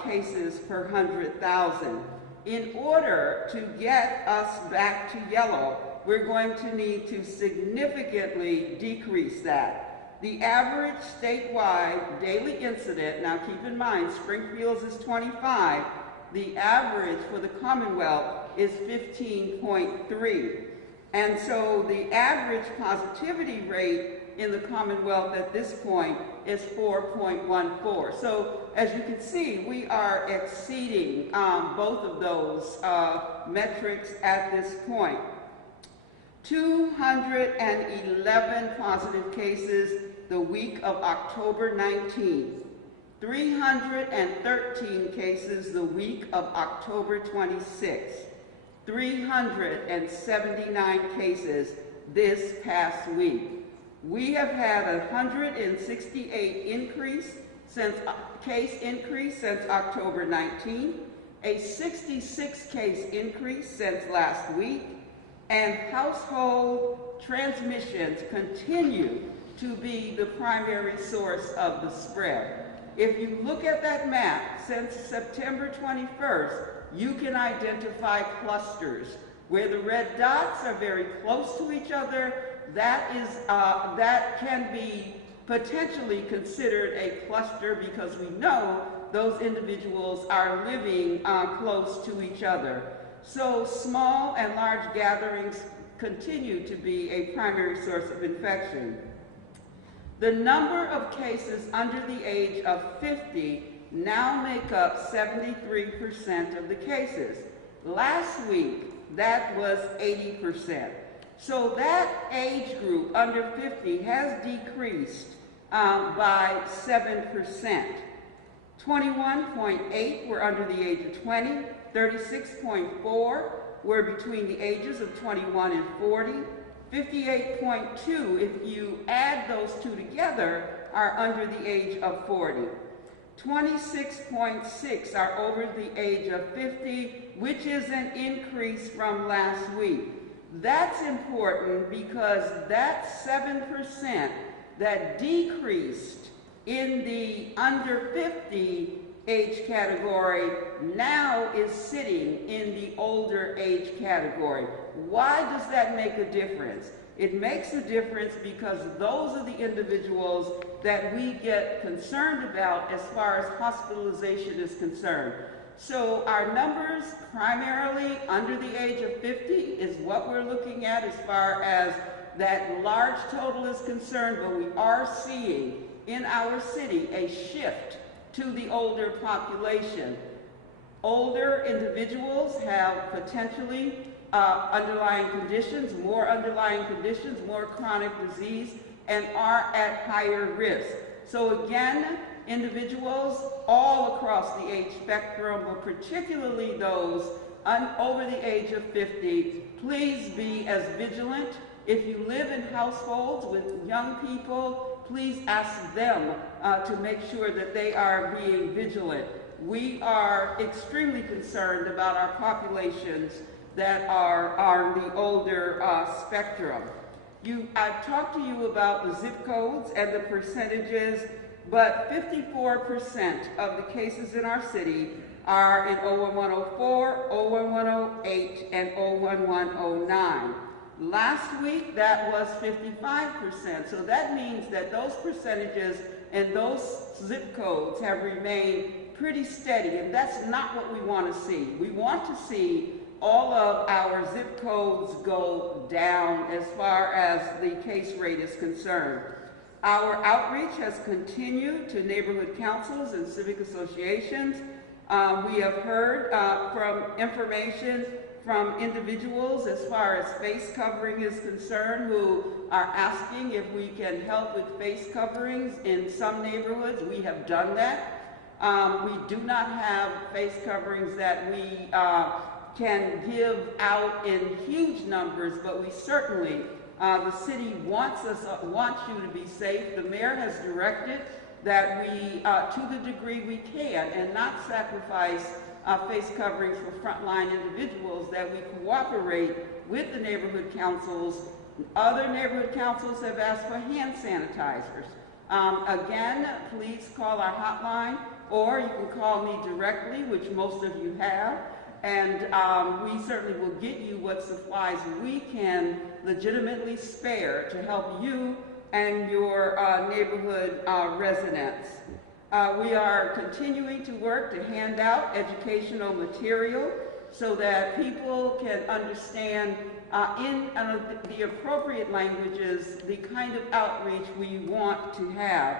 cases per 100,000. In order to get us back to yellow, we're going to need to significantly decrease that. The average statewide daily incident, now keep in mind Springfield's is 25, the average for the Commonwealth is 15.3. And so the average positivity rate in the Commonwealth at this point is 4.14. So as you can see, we are exceeding both of those metrics at this point. 211 positive cases the week of October 19th. 313 cases the week of October 26th. 379 cases this past week. We have had a 168 case increase since October 19th, a 66 case increase since last week, and household transmissions continue to be the primary source of the spread. If you look at that map, since September 21st, you can identify clusters where the red dots are very close to each other. That can be potentially considered a cluster because we know those individuals are living close to each other. So small and large gatherings continue to be a primary source of infection. The number of cases under the age of 50 now make up 73% of the cases. Last week, that was 80%. So that age group under 50 has decreased by 7%. 21.8 were under the age of 20, 36.4 were between the ages of 21 and 40, 58.2, if you add those two together, are under the age of 40. 26.6 are over the age of 50, which is an increase from last week. That's important because that 7% that decreased in the under 50 age category now is sitting in the older age category. Why does that make a difference? It makes a difference because those are the individuals that we get concerned about as far as hospitalization is concerned. So our numbers primarily under the age of 50 is what we're looking at as far as that large total is concerned, but we are seeing in our city a shift to the older population. Older individuals have potentially underlying conditions, more chronic disease, and are at higher risk. So again, individuals all across the age spectrum, but particularly those over the age of 50, please be as vigilant. If you live in households with young people, please ask them to make sure that they are being vigilant. We are extremely concerned about our populations that are on the older spectrum. I've talked to you about the zip codes and the percentages, but 54% of the cases in our city are in 01104, 01108, and 01109. Last week, that was 55%, so that means that those percentages and those zip codes have remained pretty steady, and that's not what we want to see. We want to see all of our zip codes go down as far as the case rate is concerned. Our outreach has continued to neighborhood councils and civic associations. We have heard from information from individuals as far as face covering is concerned who are asking if we can help with face coverings in some neighborhoods. We have done that. We do not have face coverings that we can give out in huge numbers, but we certainly, the city wants you to be safe. The mayor has directed that we, to the degree we can, and not sacrifice face coverings for frontline individuals, that we cooperate with the neighborhood councils Other neighborhood councils have asked for hand sanitizers. Again, please call our hotline, or you can call me directly, which most of you have, and we certainly will get you what supplies we can legitimately spare to help you and your neighborhood residents. We are continuing to work to hand out educational material so that people can understand in the appropriate languages the kind of outreach we want to have.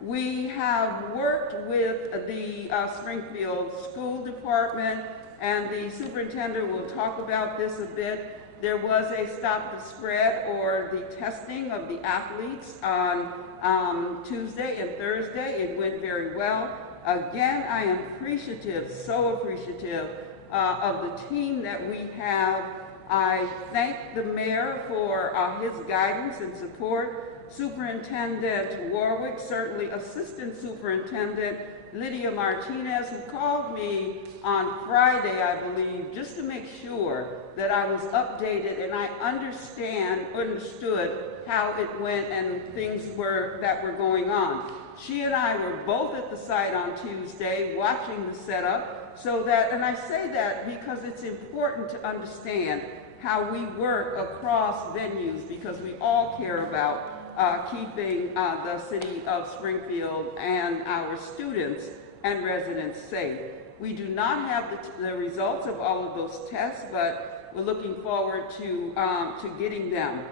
We have worked with the Springfield School Department, and the superintendent will talk about this a bit. There was a stop the spread, or the testing of the athletes on Tuesday and Thursday. It went very well. Again, I am appreciative, so appreciative of the team that we have. I thank the mayor for his guidance and support. Superintendent Warwick, certainly Assistant Superintendent Lydia Martinez, who called me on Friday, I believe, just to make sure that I was updated and I understood how it went and things that were going on. She and I were both at the site on Tuesday watching the setup, so that, and I say that because it's important to understand how we work across venues, because we all care about keeping the city of Springfield and our students and residents safe. We do not have the results of all of those tests, but we're looking forward to getting them.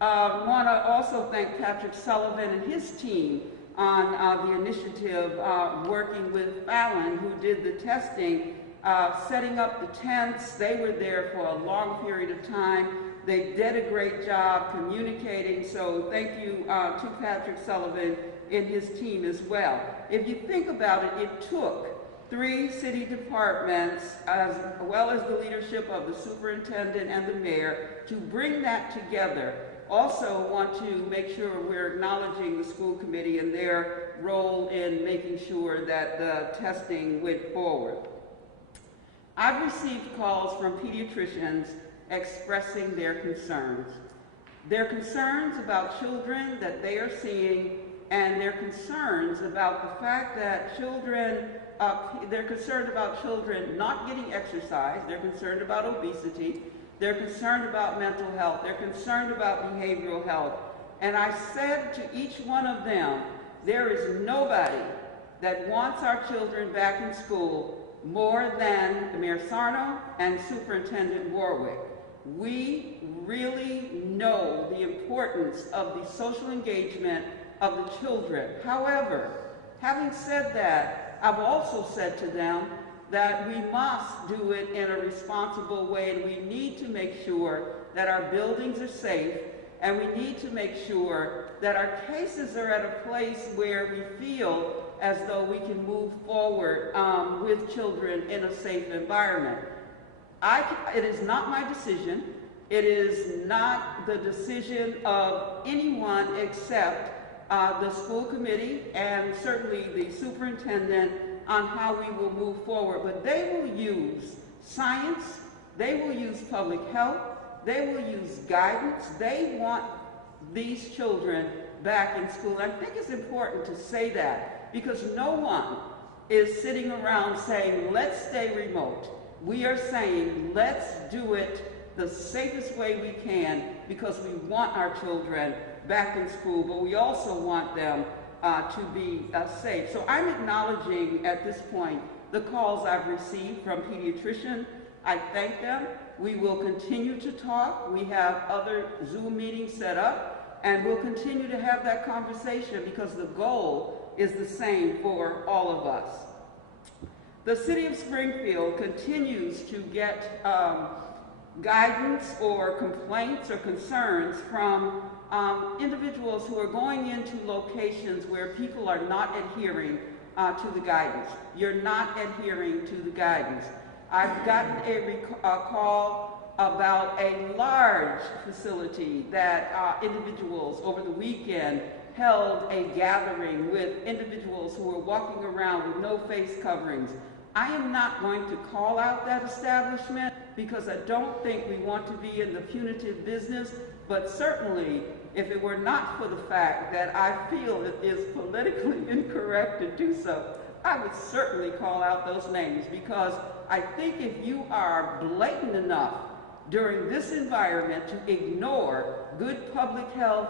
Want to also thank Patrick Sullivan and his team on the initiative working with Fallon, who did the testing, setting up the tents. They were there for a long period of time. They did a great job communicating, so thank you to Patrick Sullivan and his team as well. If you think about it, it took 3 city departments, as well as the leadership of the superintendent and the mayor, to bring that together. Also want to make sure we're acknowledging the school committee and their role in making sure that the testing went forward. I've received calls from pediatricians expressing their concerns. Their concerns about children that they are seeing, and their concerns about the fact that they're concerned about children not getting exercise, they're concerned about obesity, they're concerned about mental health, they're concerned about behavioral health. And I said to each one of them, there is nobody that wants our children back in school more than Mayor Sarno and Superintendent Warwick. We really know the importance of the social engagement of the children. However, having said that, I've also said to them that we must do it in a responsible way, and we need to make sure that our buildings are safe, and we need to make sure that our cases are at a place where we feel as though we can move forward with children in a safe environment. It is not my decision. It is not the decision of anyone except the school committee and certainly the superintendent on how we will move forward. But they will use science, they will use public health, they will use guidance. They want these children back in school. I think it's important to say that, because no one is sitting around saying, let's stay remote. We are saying, let's do it the safest way we can, because we want our children back in school, but we also want them to be safe. So I'm acknowledging at this point the calls I've received from pediatricians. I thank them. We will continue to talk. We have other Zoom meetings set up, and we'll continue to have that conversation, because the goal is the same for all of us. The city of Springfield continues to get guidance or complaints or concerns from individuals who are going into locations where people are not adhering to the guidance. You're not adhering to the guidance. I've gotten a call about a large facility that individuals over the weekend held a gathering with individuals who were walking around with no face coverings. I am not going to call out that establishment, because I don't think we want to be in the punitive business, But certainly, if it were not for the fact that I feel it is politically incorrect to do so, I would certainly call out those names, because I think if you are blatant enough during this environment to ignore good public health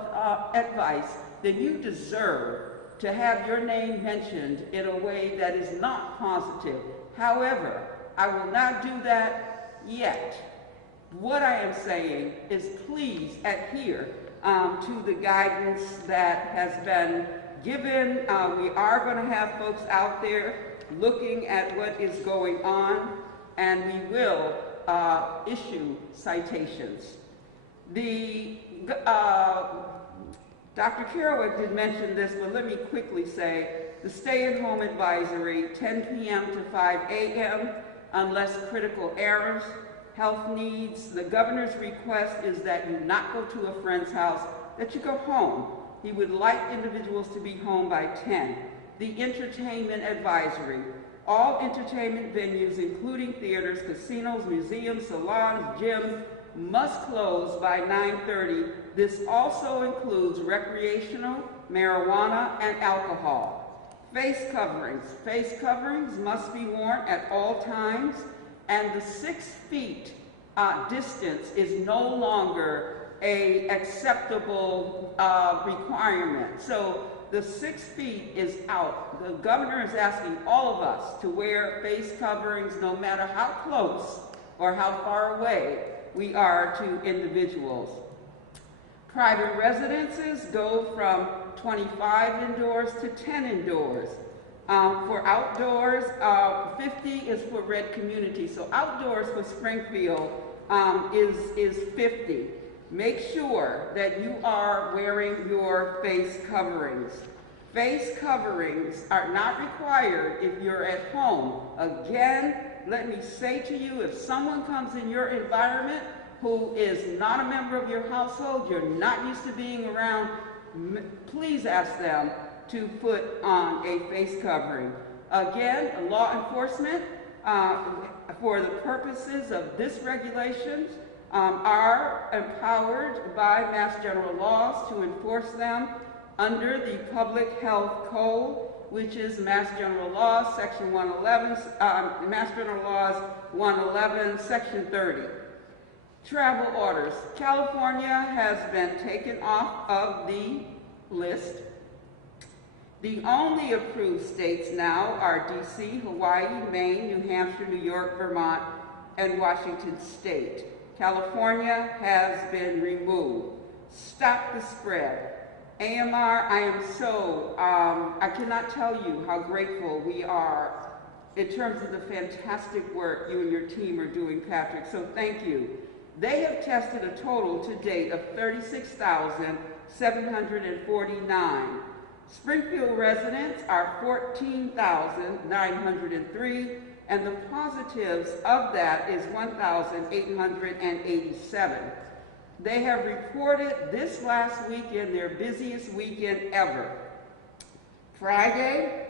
advice, then you deserve to have your name mentioned in a way that is not positive. However, I will not do that yet. What I am saying is please adhere to the guidance that has been given. We are going to have folks out there looking at what is going on, and we will issue citations. Dr. Kerouac did mention this, but let me quickly say, the stay-at-home advisory, 10 p.m. to 5 a.m., unless critical errors, health needs. The governor's request is that you not go to a friend's house, that you go home. He would like individuals to be home by 10. The entertainment advisory, all entertainment venues, including theaters, casinos, museums, salons, gyms, must close by 9:30. This also includes recreational, marijuana, and alcohol. Face coverings. Face coverings must be worn at all times, and the 6 feet distance is no longer an acceptable requirement. So the 6 feet is out. The governor is asking all of us to wear face coverings no matter how close or how far away we are to individuals. Private residences go from 25 indoors to 10 indoors. For outdoors, 50 is for red community. So outdoors for Springfield is 50. Make sure that you are wearing your face coverings. Face coverings are not required if you're at home. Again, let me say to you, if someone comes in your environment who is not a member of your household, you're not used to being around, please ask them to put on a face covering. Again, law enforcement, for the purposes of this regulations, are empowered by Mass General laws to enforce them under the Public Health Code, which is Mass General Laws, Section 111, Mass General Laws 111, Section 30. Travel orders. California has been taken off of the list. The only approved states now are DC, Hawaii, Maine, New Hampshire, New York, Vermont, and Washington State. California has been removed. Stop the spread. AMR, I am so, I cannot tell you how grateful we are in terms of the fantastic work you and your team are doing, Patrick, so thank you. They have tested a total to date of 36,749. Springfield residents are 14,903, and the positives of that is 1,887. They have reported this last weekend their busiest weekend ever. Friday,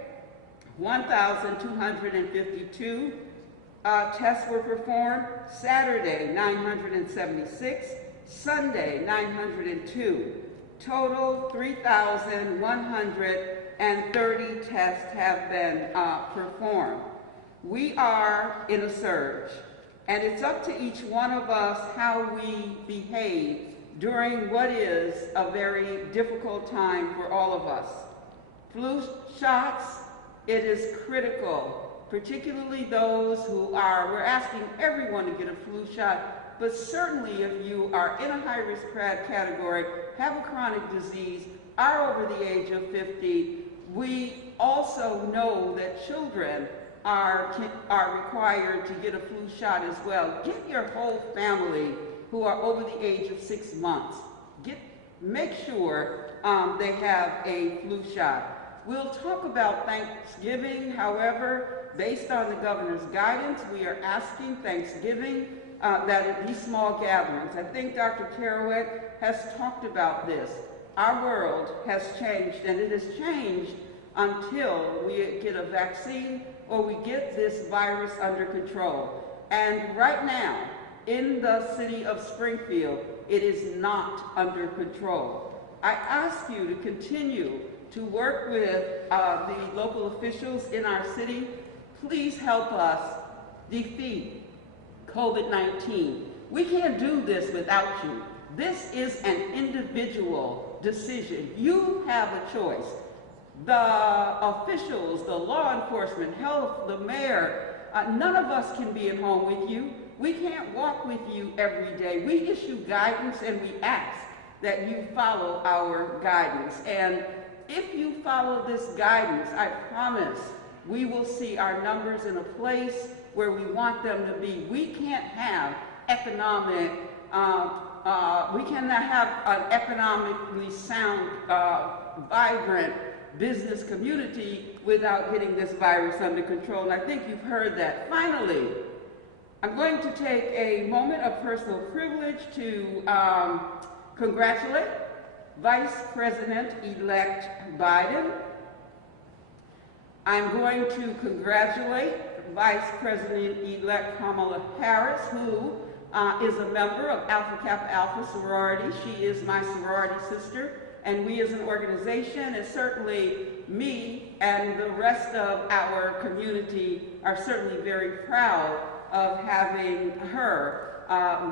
1,252 tests were performed. Saturday, 976. Sunday, 902. Total 3,130 tests have been performed. We are in a surge, and it's up to each one of us how we behave during what is a very difficult time for all of us. Flu shots, it is critical, particularly those who are, we're asking everyone to get a flu shot, but certainly if you are in a high-risk category, have a chronic disease, are over the age of 50, we also know that children are required to get a flu shot as well. Get your whole family who are over the age of 6 months. Make sure they have a flu shot. We'll talk about Thanksgiving. However, based on the governor's guidance, we are asking Thanksgiving that it be small gatherings. I think Dr. Kerouac has talked about this. Our world has changed, and it has changed until we get a vaccine or we get this virus under control. And right now, in the city of Springfield, It is not under control. I ask you to continue to work with the local officials in our city. Please help us defeat COVID-19. We can't do this without you. This is an individual decision. You have a choice. The officials, the law enforcement, health, the mayor, none of us can be at home with you. We can't walk with you every day. We issue guidance and we ask that you follow our guidance. And if you follow this guidance, I promise we will see our numbers in a place where we want them to be. We can't have economic, we cannot have an economically sound, vibrant business community without getting this virus under control. And I think you've heard that. Finally, I'm going to take a moment of personal privilege to congratulate Vice President-elect Biden. I'm going to congratulate Vice President-elect Kamala Harris, who is a member of Alpha Kappa Alpha sorority. She is my sorority sister, and we as an organization, and certainly me and the rest of our community, are certainly very proud of having her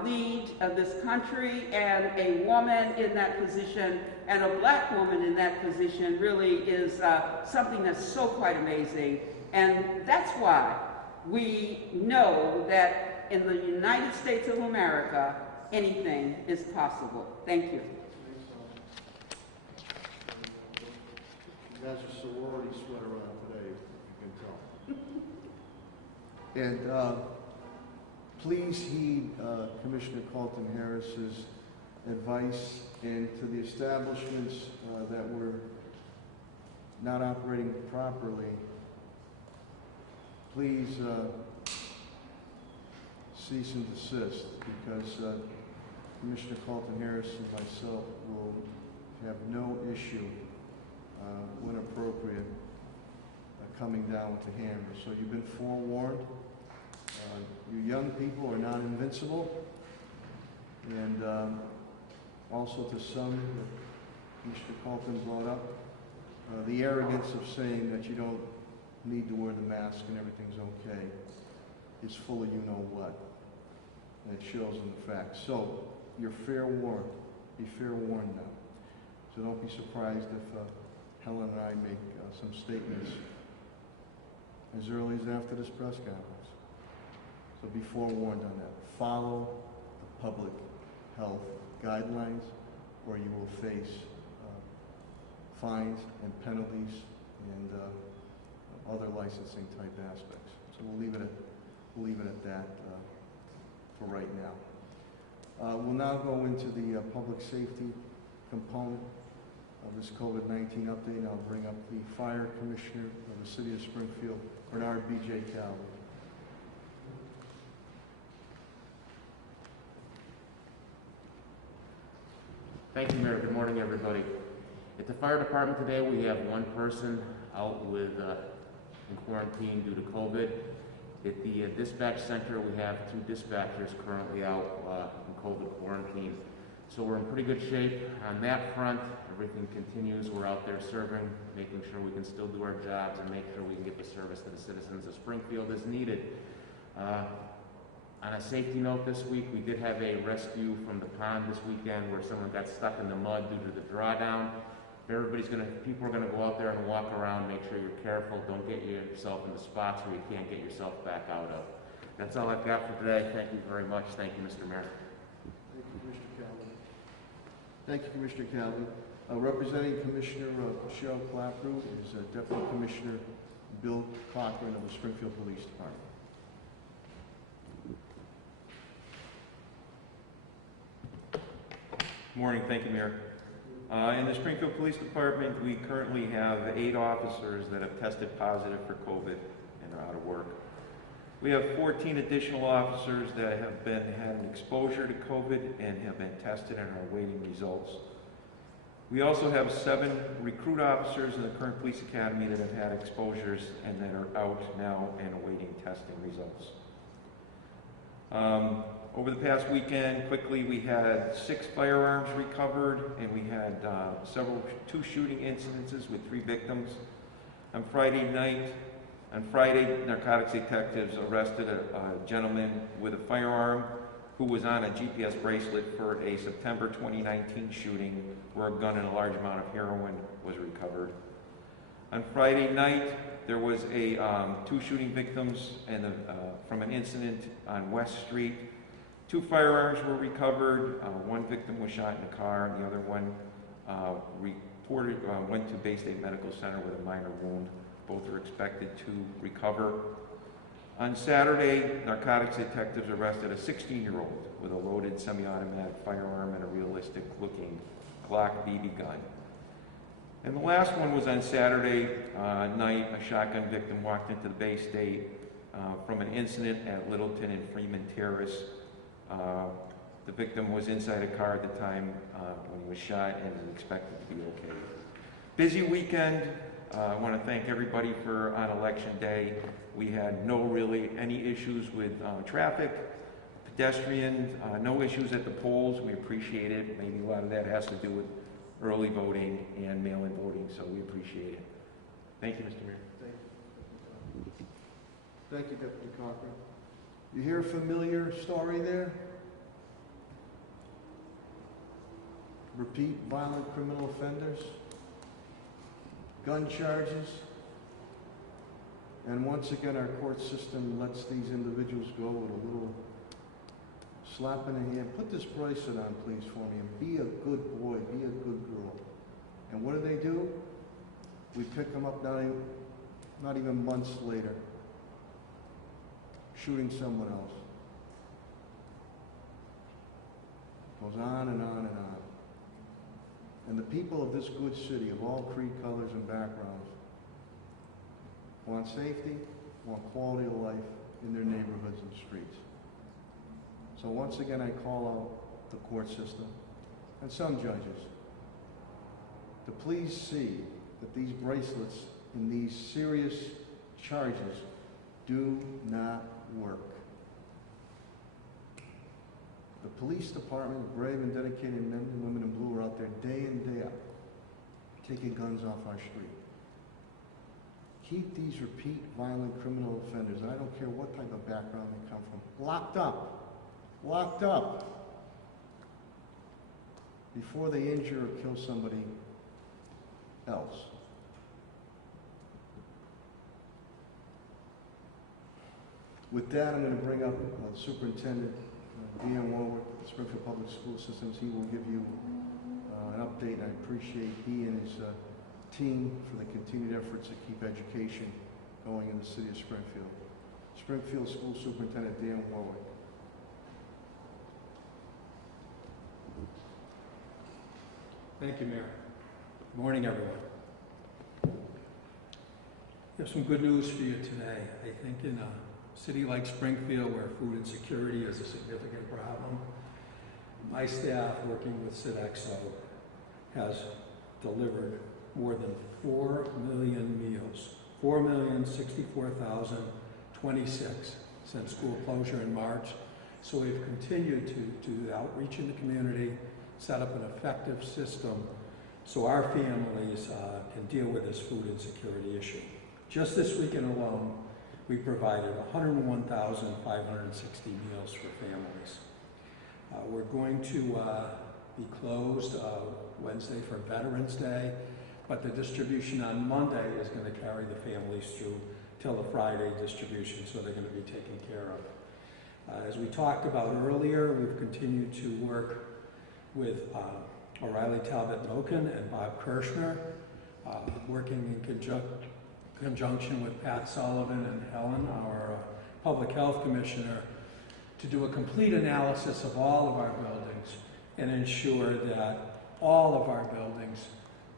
lead this country, and a woman in that position, and a black woman in that position really is something that's so quite amazing. And that's why we know that in the United States of America, anything is possible. Thank you. She has a sorority sweater on today, if you can tell. And please heed Commissioner Carlton Harris's advice, and to the establishments that were not operating properly, please cease and desist, because Commissioner Carlton Harris and myself will have no issue, when appropriate, coming down with the hammer. So you've been forewarned. You young people are not invincible, and also to some that Mr. Carlton brought up, the arrogance of saying that you don't need to wear the mask and everything's okay is full of you-know-what, and it shows in the facts. So you're fair warned. Be fair warned now. So don't be surprised if Helen and I make some statements as early as after this press conference. So be forewarned on that. Follow the public health guidelines, or you will face fines and penalties and other licensing type aspects. So we'll leave it at that for right now. We'll now go into the public safety component of this COVID-19 update. I'll bring up the Fire Commissioner of the City of Springfield, Bernard B.J. Calvin. Thank you, Mayor. Good morning, everybody. At the fire department today, we have one person out with in quarantine due to COVID. At the dispatch center, we have 2 dispatchers currently out in COVID quarantine. So we're in pretty good shape on that front. Everything continues. We're out there serving, making sure we can still do our jobs and make sure we can get the service to the citizens of Springfield as needed. On a safety note this week, we did have a rescue from the pond this weekend where someone got stuck in the mud due to the drawdown. People are gonna go out there and walk around, make sure you're careful, don't get yourself into spots where you can't get yourself back out of. That's all I've got for today. Thank you very much. Thank you, Mr. Mayor. Thank you, Commissioner Calvin. Thank you, Commissioner Calvin. Representing Commissioner Cheryl Clapper is Deputy Commissioner Bill Cochran of the Springfield Police Department. Morning, thank you, Mayor. In the Springfield Police Department, we currently have 8 officers that have tested positive for COVID and are out of work. We have 14 additional officers that have had an exposure to COVID and have been tested and are awaiting results. We also have 7 recruit officers in the current police academy that have had exposures and that are out now and awaiting testing results. Over the past weekend, quickly, we had 6 firearms recovered, and we had 2 shooting incidences with 3 victims. On Friday, narcotics detectives arrested a gentleman with a firearm who was on a GPS bracelet for a September 2019 shooting where a gun and a large amount of heroin was recovered. On Friday night, there was 2 shooting victims from an incident on West Street. 2 firearms were recovered. 1 victim was shot in the car, and the other one went to Bay State Medical Center with a minor wound. Both are expected to recover. On Saturday, narcotics detectives arrested a 16-year-old with a loaded semi-automatic firearm and a realistic-looking Glock BB gun. And the last one was on Saturday night. A shotgun victim walked into the Bay State from an incident at Littleton and Freeman Terrace. The victim was inside a car at the time when he was shot and is expected to be okay. Busy weekend. I want to thank everybody for on Election Day. We had any issues with traffic, pedestrians, no issues at the polls. We appreciate it. Maybe a lot of that has to do with early voting and mail-in voting, so we appreciate it. Thank you, Mr. Mayor. Thank you, Deputy Cochran. You hear a familiar story there? Repeat violent criminal offenders, gun charges, and once again our court system lets these individuals go with a little slap in the hand. Put this bracelet on, please, for me, and be a good boy, be a good girl. And what do? We pick them up not even months later, shooting someone else. Goes on and on and on. And the people of this good city, of all creed, colors, and backgrounds, want safety, want quality of life in their neighborhoods and streets. So once again, I call out the court system and some judges to please see that these bracelets in these serious charges do not work. The police department, brave and dedicated men and women in blue, are out there day in, day out, taking guns off our street. Keep these repeat violent criminal offenders, and I don't care what type of background they come from, locked up before they injure or kill somebody else. With that, I'm going to bring up the Superintendent, D.M. Warwick, Springfield Public School Systems. He will give you an update, and I appreciate he and his team for the continued efforts to keep education going in the city of Springfield. Springfield School Superintendent Dan Warwick. Thank you, Mayor. Good morning, everyone. I have some good news for you today. I think in a city like Springfield, where food insecurity is a significant problem, my staff, working with Sodexo, has delivered more than 4 million meals, 4,064,026 since school closure in March. So we've continued to do the outreach in the community, set up an effective system so our families can deal with this food insecurity issue. Just this weekend alone, we provided 101,560 meals for families. We're going to be closed Wednesday for Veterans Day, but the distribution on Monday is going to carry the families through till the Friday distribution, so they're going to be taken care of. As we talked about earlier, we've continued to work with O'Reilly Talbot Moken and Bob Kirshner, working in conjunction with Pat Sullivan and Helen, our Public Health Commissioner, to do a complete analysis of all of our buildings and ensure that all of our buildings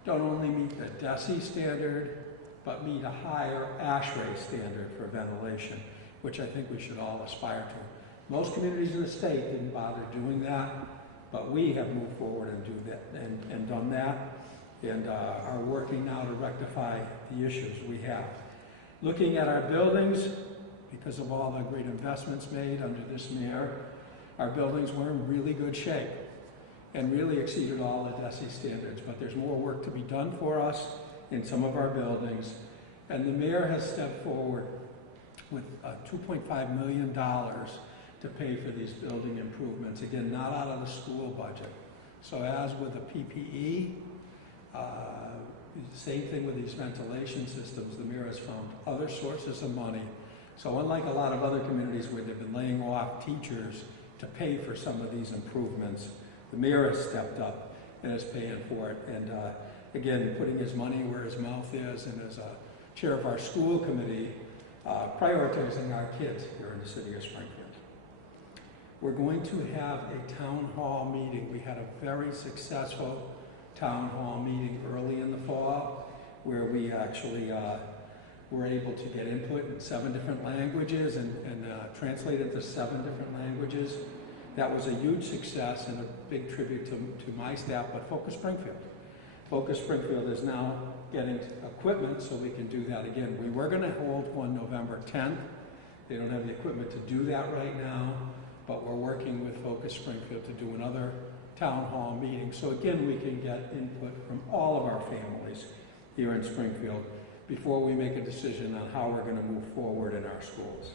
don't only meet the DESI standard, but meet a higher ASHRAE standard for ventilation, which I think we should all aspire to. Most communities in the state didn't bother doing that, but we have moved forward and done that, and are working now to rectify the issues we have. Looking at our buildings, because of all the great investments made under this mayor, Our buildings were in really good shape and really exceeded all the DESI standards, but there's more work to be done for us in some of our buildings. And the mayor has stepped forward with $2.5 million to pay for these building improvements. Again, not out of the school budget. So as with the PPE, same thing with these ventilation systems, the mayor has found other sources of money. So unlike a lot of other communities where they've been laying off teachers to pay for some of these improvements, the mayor has stepped up and is paying for it. And again, putting his money where his mouth is, and as a chair of our school committee, prioritizing our kids here in the city of Springfield. We're going to have a town hall meeting. We had a very successful town hall meeting early in the fall where we actually were able to get input in 7 different languages and translate it to 7 different languages. That was a huge success and a big tribute to my staff, but Focus Springfield. Focus Springfield is now getting equipment so we can do that again. We were going to hold one November 10th. They don't have the equipment to do that right now, but we're working with Focus Springfield to do another town hall meeting. So again, we can get input from all of our families here in Springfield before we make a decision on how we're going to move forward in our schools.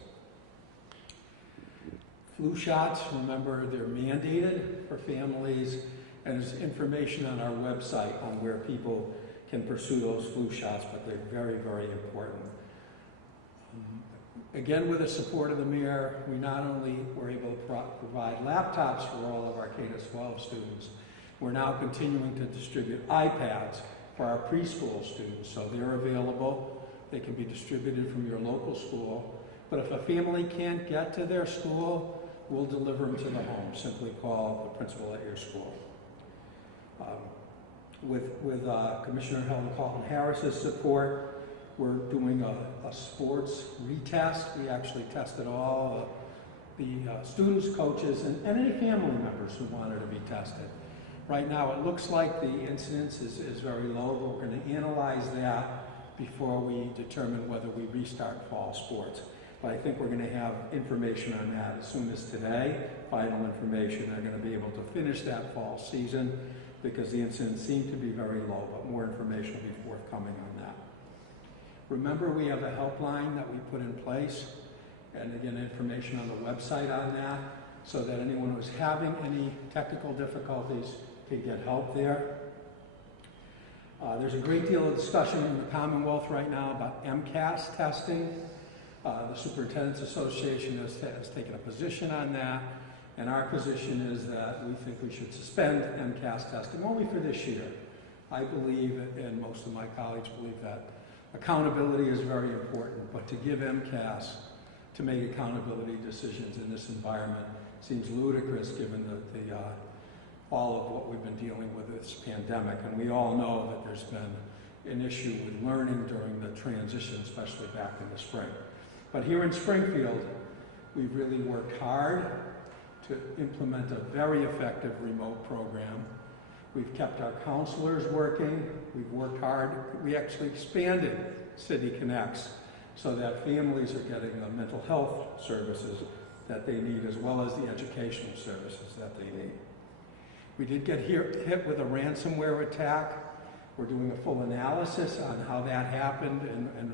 Flu shots, remember, they're mandated for families, and there's information on our website on where people can pursue those flu shots, but they're very, very important. Again, with the support of the mayor, we not only were able to provide laptops for all of our K-12 students, we're now continuing to distribute iPads for our preschool students. So they're available. They can be distributed from your local school. But if a family can't get to their school, we'll deliver them to the home. Simply call the principal at your school. With Commissioner Helen Carlton-Harris's support, we're doing a sports retest. We actually tested all the students, coaches, and any family members who wanted to be tested. Right now, it looks like the incidence is very low, but we're going to analyze that before we determine whether we restart fall sports. But I think we're going to have information on that as soon as today, final information. They're going to be able to finish that fall season because the incidence seemed to be very low, but more information will be forthcoming on that. Remember, we have a helpline that we put in place, and again, information on the website on that, so that anyone who's having any technical difficulties can get help there. There's a great deal of discussion in the Commonwealth right now about MCAS testing. The Superintendent's Association has taken a position on that, and our position is that we think we should suspend MCAS testing only for this year. I believe, and most of my colleagues believe, that accountability is very important, but to give MCAS to make accountability decisions in this environment seems ludicrous given all of what we've been dealing with this pandemic. And we all know that there's been an issue with learning during the transition, especially back in the spring. But here in Springfield, we've really worked hard to implement a very effective remote program. We've kept our counselors working. We've worked hard. We actually expanded City Connects so that families are getting the mental health services that they need, as well as the educational services that they need. We did get hit with a ransomware attack. We're doing a full analysis on how that happened, and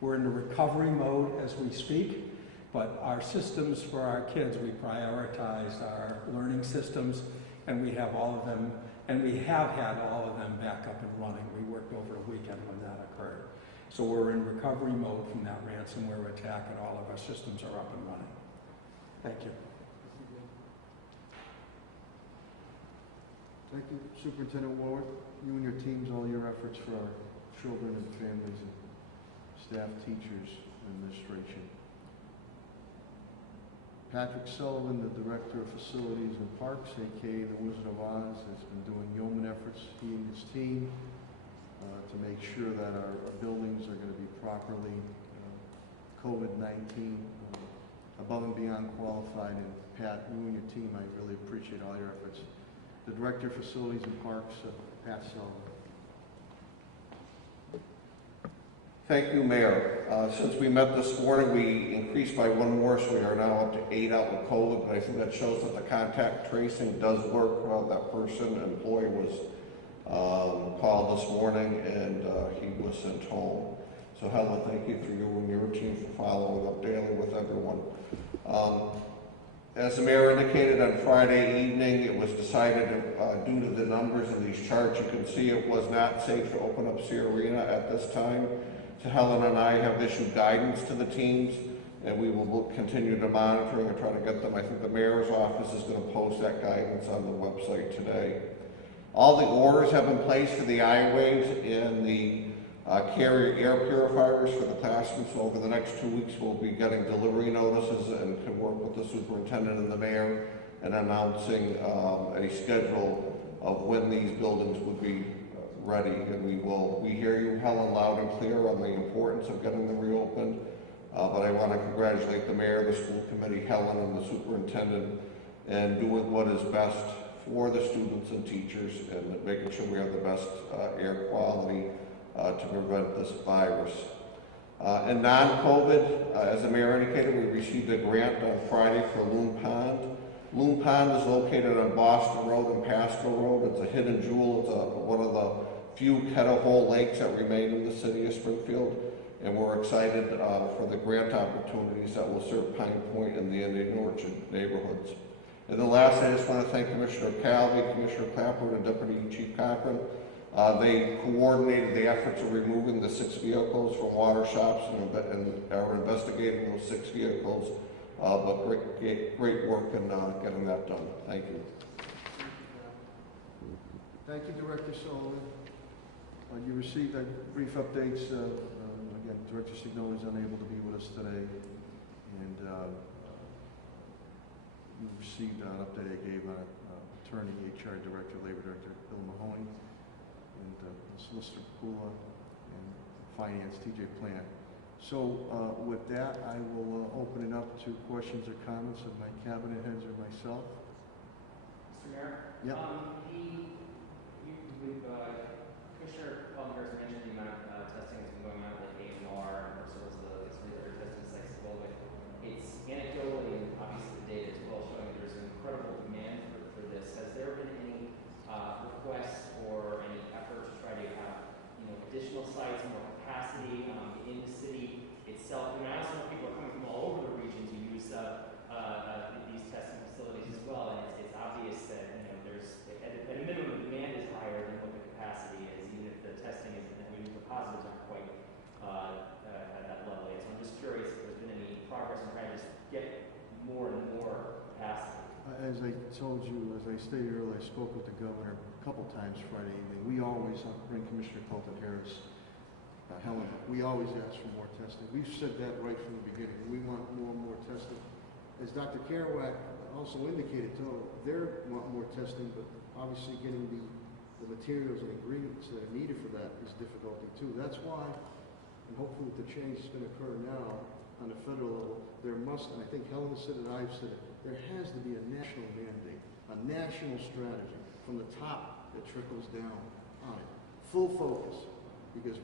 we're in the recovery mode as we speak. But our systems for our kids, we prioritized our learning systems, and we have all of them, and we have had all of them back up and running. We worked over a weekend when that occurred. So we're in recovery mode from that ransomware attack, and all of our systems are up and running. Thank you. Thank you, Superintendent Warwick. You and your teams, all your efforts for our children and families and staff, teachers, administration. Patrick Sullivan, the Director of Facilities and Parks, aka the Wizard of Oz, has been doing yeoman efforts, he and his team, to make sure that our buildings are going to be properly COVID-19 above and beyond qualified. And Pat, you and your team, I really appreciate all your efforts. The Director of Facilities and Parks, Pat Sullivan. Thank you, Mayor. Since we met this morning, we increased by one more, so we are now up to 8 out with COVID, but I think that shows that the contact tracing does work. That employee was called this morning, and he was sent home. So Helen, thank you for you and your team for following up daily with everyone. As the mayor indicated on Friday evening, it was decided due to the numbers in these charts, you can see it was not safe to open up Sea Arena at this time. So Helen and I have issued guidance to the teams, and we will continue to monitor and try to get them. I think the mayor's office is going to post that guidance on the website today. All the orders have been placed for the I-Waves and the carrier air purifiers for the classrooms. So over the next 2 weeks, we'll be getting delivery notices and can work with the superintendent and the mayor and announcing a schedule of when these buildings would be ready. And we hear you, Helen, loud and clear on the importance of getting them reopened. But I want to congratulate the mayor, the school committee, Helen, and the superintendent, and doing what is best for the students and teachers and making sure we have the best air quality to prevent this virus. And non-COVID, as the mayor indicated, we received a grant on Friday for Loon Pond. Loon Pond is located on Boston Road and Pasco Road. It's a hidden jewel. It's one of the few kettle hole lakes that remain in the city of Springfield. And we're excited for the grant opportunities that will serve Pine Point and the Indian Orchard neighborhoods. And then last, I just want to thank Commissioner Calvi, Commissioner Clapper, and Deputy Chief Cochran. They coordinated the efforts of removing the 6 vehicles from water shops and are investigating those 6 vehicles. But great work in getting that done. Thank you. Thank you, Director Sullivan. You received brief updates. Again, Director Signoli is unable to be with us today. And you received an update I gave on Attorney, HR Director, Labor Director Bill Mahoney, and Solicitor Pula, and Finance TJ Plant. So with that, I will open it up to questions or comments of my cabinet heads or myself. Mr. Mayor? Yeah. Commissioner Palmer mentioned the amount of testing that's been going on with AMR and also some of the other testing sites as well. But it's anecdotally and obviously the data as well showing there's an incredible demand for this. Has there been any requests or any effort to try to have additional sites, more capacity in the city itself? I also know people are coming from all over the region to use these testing facilities as well, and it's obvious that there's at a minimum the demand is higher than what the capacity is, even if the testing isn't, the positives aren't quite at that level yet. So I'm just curious if there's been any progress in trying to just get more and more capacity. As I told you, as I stated earlier, I spoke with the governor a couple times Friday evening. We always, bring Commissioner Colton Harris, Helen, we always ask for more testing. We've said that right from the beginning. We want more and more testing. As Dr. Kerouac also indicated, too, they want more testing, but obviously getting the materials and ingredients that are needed for that is difficulty too. That's why, and hopefully with the change that's going to occur now on the federal level, there must, and I think Helen said it, I've said it, there has to be a national mandate, a national strategy from the top that trickles down on it. Full focus, because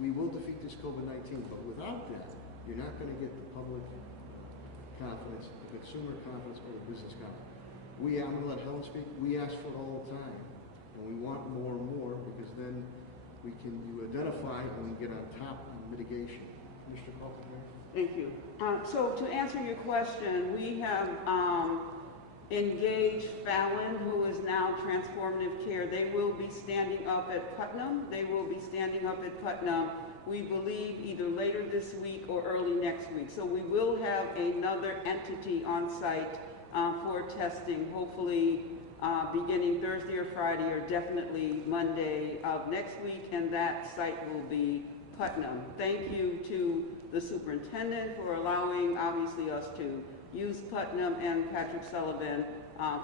we will defeat this COVID-19, but without that, you're not going to get the public confidence, the consumer confidence, or the business confidence. I'm going to let Helen speak. We ask for it all the time, and we want more and more because then you identify and we get on top of mitigation. Mr. Coulter. Thank you. So to answer your question, we have engaged Fallon, who is now Transformative Care. They will be standing up at Putnam. We believe either later this week or early next week. So we will have another entity on site for testing, hopefully beginning Thursday or Friday, or definitely Monday of next week, and that site will be Putnam. Thank you to the superintendent for allowing, obviously, us to use Putnam, and Patrick Sullivan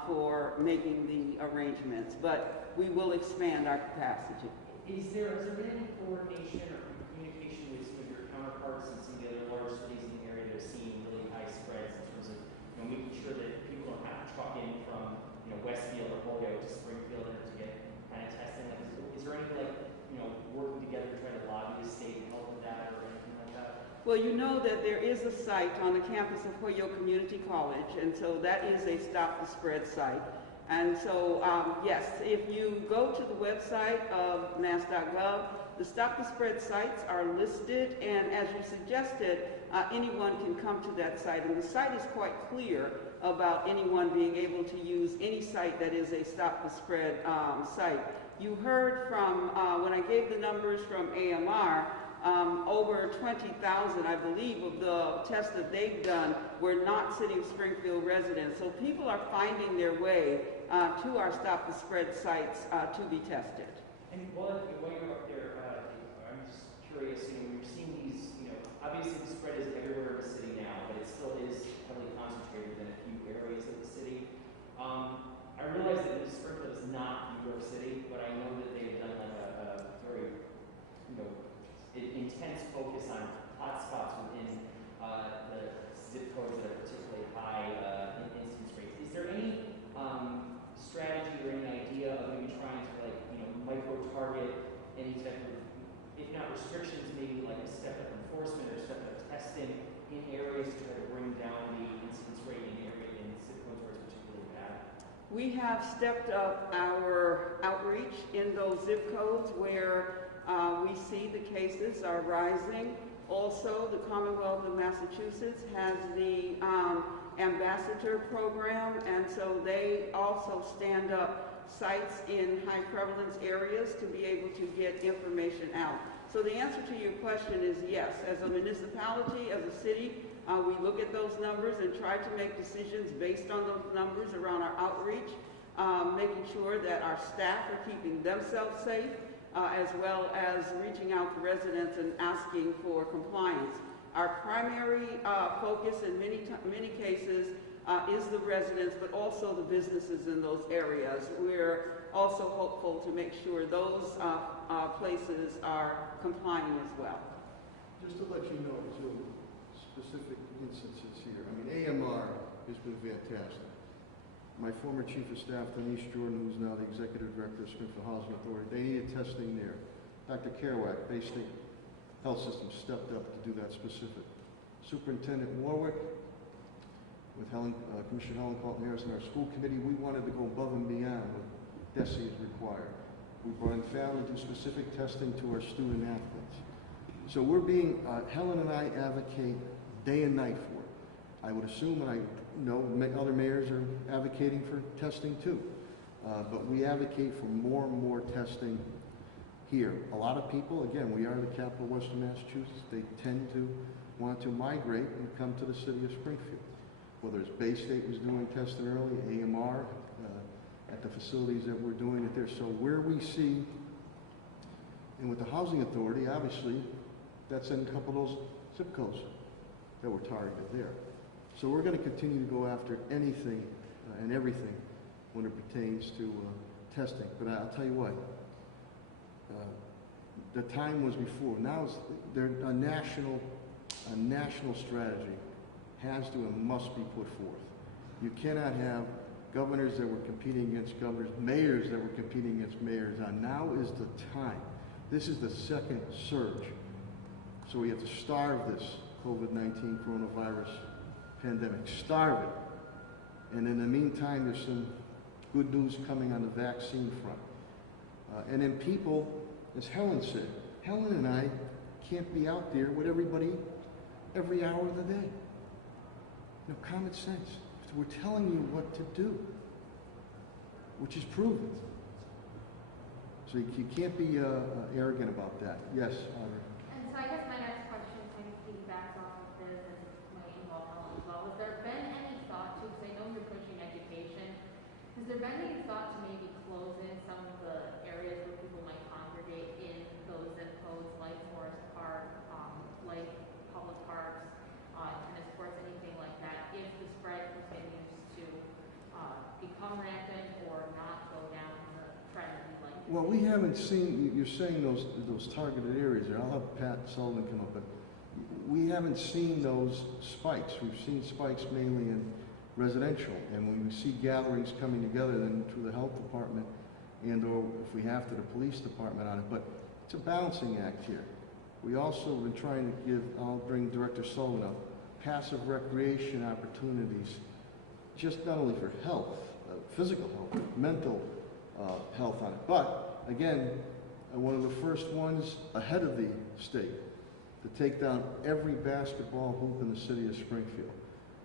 for making the arrangements. But we will expand our capacity. Has there been any coordination or communication with some of your counterparts in some of the other large cities in the area that are seeing really high spreads in terms of making sure that people don't have to truck in from Westfield or Holyoke to Springfield to get kind of testing? Is there any working together to try to lobby the state and help with Well, you know that there is a site on the campus of Hoyo Community College, and so that is a Stop the Spread site. And so, yes, if you go to the website of mass.gov, the Stop the Spread sites are listed, and as you suggested, anyone can come to that site. And the site is quite clear about anyone being able to use any site that is a Stop the Spread site. You heard from, when I gave the numbers from AMR, over 20,000, I believe, of the tests that they've done were not City of Springfield residents. So people are finding their way to our Stop the Spread sites to be tested. And while you're up there, I'm just curious, we're seeing these, obviously the spread is everywhere in the city now, but it still is heavily concentrated in a few areas of the city. I realize that Springfield is not New York City, but I know that they've done like a very, intense focus on hotspots within the zip codes that are particularly high in incidence rates. Is there any strategy or any idea of maybe trying to micro-target any type of, if not restrictions, maybe like a step-up enforcement or step-up testing in areas to try to bring down the incidence rate in zip codes where it's particularly bad? We have stepped up our outreach in those zip codes where we see the cases are rising. Also, the Commonwealth of Massachusetts has the ambassador program, and so they also stand up sites in high prevalence areas to be able to get information out. So the answer to your question is yes. As a municipality, as a city, we look at those numbers and try to make decisions based on those numbers around our outreach, making sure that our staff are keeping themselves safe, as well as reaching out to residents and asking for compliance. Our primary focus in many cases is the residents, but also the businesses in those areas. We're also hopeful to make sure those places are complying as well. Just to let you know, too, specific instances here. I mean, AMR has been fantastic. My former Chief of Staff, Denise Jordan, who's now the Executive Director of Springfield Housing Authority, they needed testing there. Dr. Kerouac, Bay State Health System, stepped up to do that specific. Superintendent Warwick, with Commissioner Helen Carlton Harris and our school committee, we wanted to go above and beyond what DESE is required. We brought in family to do specific testing to our student athletes. So we're being, Helen and I advocate day and night for it. I would assume, and I know other mayors are advocating for testing too. But we advocate for more and more testing here. A lot of people, again, we are the capital of Western Massachusetts, they tend to want to migrate and come to the city of Springfield. Whether it's Bay State was doing testing early, AMR, at the facilities that we're doing it there. So where we see, and with the Housing Authority, obviously, that's in a couple of those zip codes that were targeted there. So we're going to continue to go after anything and everything when it pertains to testing. But I'll tell you what, the time was before. Now a national strategy has to and must be put forth. You cannot have governors that were competing against governors, mayors that were competing against mayors. Now is the time. This is the second surge. So we have to starve this COVID-19 coronavirus pandemic. Starve it. And in the meantime, there's some good news coming on the vaccine front. And then people, as Helen said, Helen and I can't be out there with everybody every hour of the day. Common sense. We're telling you what to do, which is proven. So you can't be arrogant about that. Yes, Audrey. And so I guess my next question kind of piggybacks off of this and might involve Helen as well. Has there been any thought to, because I know you're pushing education, has there been any thought to maybe close in some of the areas where people might congregate in those zip codes, like Morris Park, like public parks, tennis courts, anything like that, if the spread continues to become rampant or not go down the trend that we'd like to? Well, we haven't seen, you're saying those targeted areas there. I'll have Pat Sullivan come up, but we haven't seen those spikes. We've seen spikes mainly in residential, and when we see gatherings coming together, then through the health department and or if we have to, the police department on it. But it's a balancing act here. We also have been trying to give, I'll bring Director Sullivan up, passive recreation opportunities, just not only for health, physical health, mental health on it. But again, one of the first ones ahead of the state to take down every basketball hoop in the city of Springfield,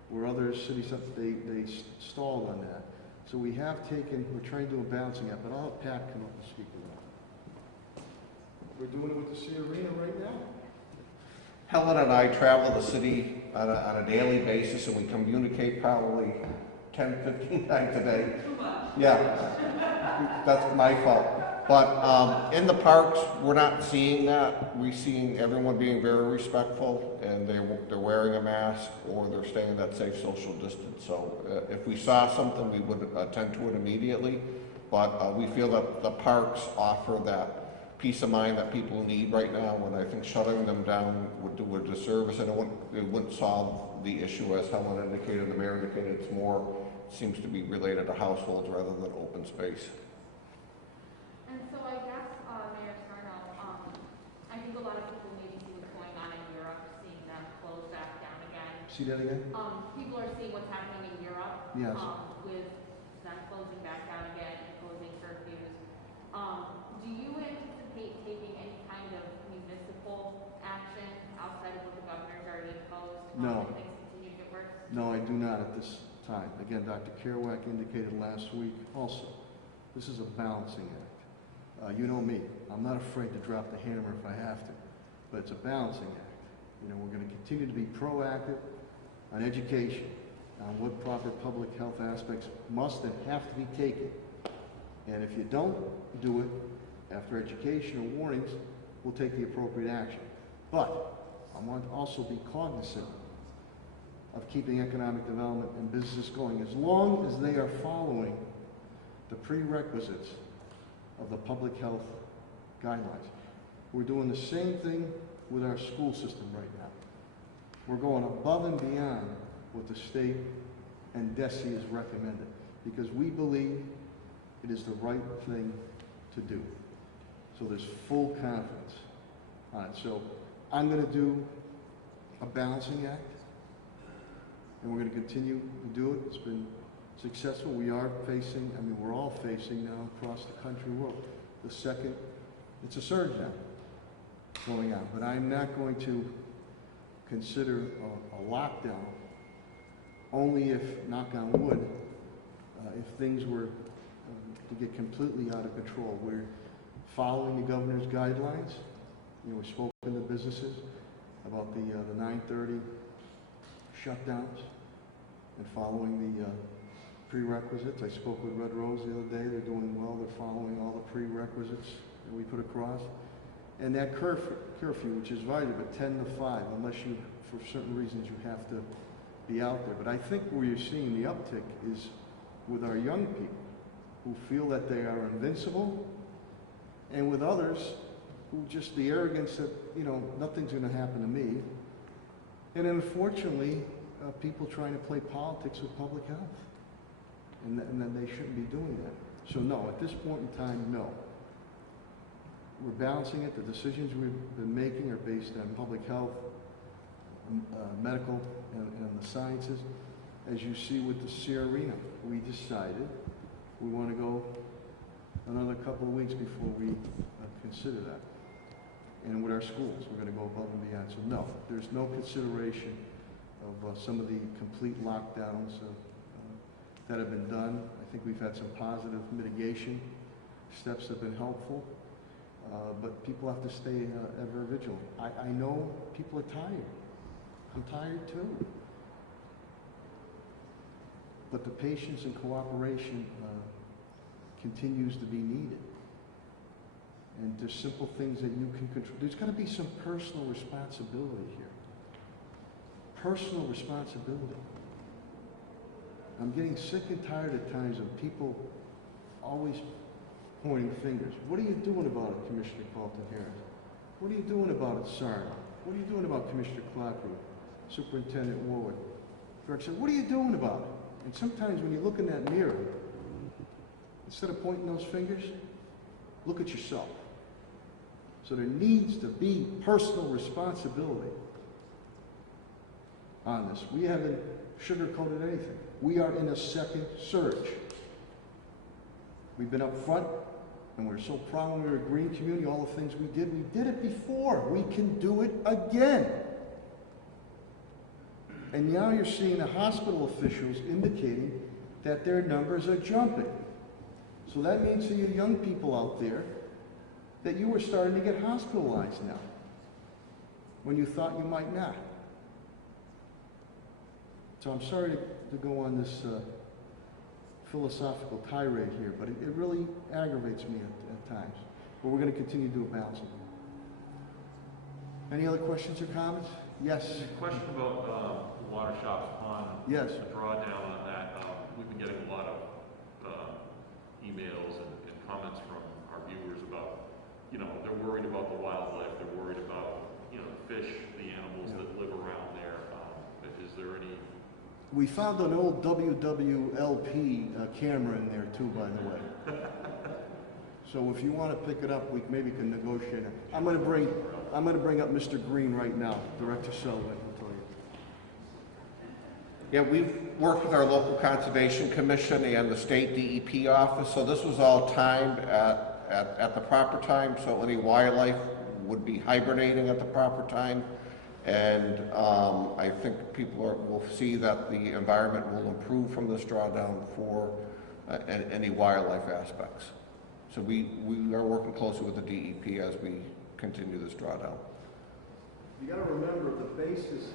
where other cities, they stalled on that. So we have taken, we're trying to do a balancing act, but I'll have Pat come up and speak with that. We're doing it with the Sea Arena right now. Helen and I travel the city on a daily basis, and we communicate probably 10, 15 times a day. Yeah, that's my fault. But in the parks, we're not seeing that. We're seeing everyone being very respectful, and they're wearing a mask or they're staying in that safe social distance. So if we saw something, we would attend to it immediately. But we feel that the parks offer that peace of mind that people need right now, and I think shutting them down would do a disservice, and it wouldn't solve the issue. As Helen indicated, the mayor indicated, it's more, seems to be related to households rather than open space. And so I guess, Mayor Sarno, I think a lot of people maybe see what's going on in Europe, seeing them close back down again. See that again? People are seeing what's happening in Europe. Yes. With them closing back down again and closing curfews. Do you anticipate taking any kind of municipal action outside of what the governor's already imposed? No. If things continue to get worse? No, I do not at this time. Again, Dr. Kerouac indicated last week also, this is a balancing act. You know me, I'm not afraid to drop the hammer if I have to, but it's a balancing act. You know, we're going to continue to be proactive on education, on what proper public health aspects must and have to be taken. And if you don't do it, after education or warnings, we'll take the appropriate action. But I want to also be cognizant of keeping economic development and business going, as long as they are following the prerequisites of the public health guidelines. We're doing the same thing with our school system right now. We're going above and beyond what the state and DESE has recommended, because we believe it is the right thing to do. So there's full confidence on it. So I'm going to do a balancing act, and we're going to continue to do it. It's been successful. We are facing, I mean, we're all facing now across the country world. The second, it's a surge now going on, but I'm not going to consider a lockdown only if, knock on wood, if things were to get completely out of control. We're following the governor's guidelines. You know, we've spoken to businesses about the 9:30 shutdowns and following the prerequisites. I spoke with Red Rose the other day. They're doing well. They're following all the prerequisites that we put across. And that curfew, which is vital, but 10 to 5, unless you, for certain reasons, you have to be out there. But I think where you're seeing the uptick is with our young people who feel that they are invincible, and with others who just the arrogance that, you know, nothing's going to happen to me. And unfortunately, people trying to play politics with public health. And then they shouldn't be doing that. So no, at this point in time, no. We're balancing it. The decisions we've been making are based on public health, medical, and the sciences. As you see with the Sea Arena, we decided we want to go another couple of weeks before we consider that. And with our schools, we're going to go above and beyond. So no, there's no consideration of some of the complete lockdowns that have been done. I think we've had some positive mitigation steps that have been helpful, but people have to stay ever vigilant. I know people are tired. I'm tired too. But the patience and cooperation continues to be needed. And there's simple things that you can control. There's got to be some personal responsibility here. Personal responsibility. I'm getting sick and tired at times of people always pointing fingers. What are you doing about it, Commissioner Carlton-Harris? What are you doing about it, Sarno? What are you doing about Commissioner Clockrey, Superintendent Warwick? Greg said, what are you doing about it? And sometimes when you look in that mirror, instead of pointing those fingers, look at yourself. So there needs to be personal responsibility on this. We haven't sugarcoated anything. We are in a second surge. We've been up front, and we're so proud when we were a green community, all the things we did it before. We can do it again. And now you're seeing the hospital officials indicating that their numbers are jumping. So that means to you young people out there that you are starting to get hospitalized now when you thought you might not. So I'm sorry to go on this philosophical tirade here, but it really aggravates me at times. But we're going to continue to do a balancing. Any other questions or comments? Yes. A question about the water shops pond. Yes. A drawdown on that. We've been getting a lot of emails and comments from our viewers about, they're worried about the wildlife. They're worried about, the fish, the animals that live around there. Is there any? We found an old wwlp camera in there too, by the way. So if you want to pick it up, we maybe can negotiate it. I'm going to bring up Mr. Green right now, Director Sullivan. I'll tell you. Yeah, we've worked with our local conservation commission and the state DEP office, so this was all timed at the proper time, so any wildlife would be hibernating at the proper time. And I think people will see that the environment will improve from this drawdown for any wildlife aspects. So we are working closely with the DEP as we continue this drawdown. You got to remember the basis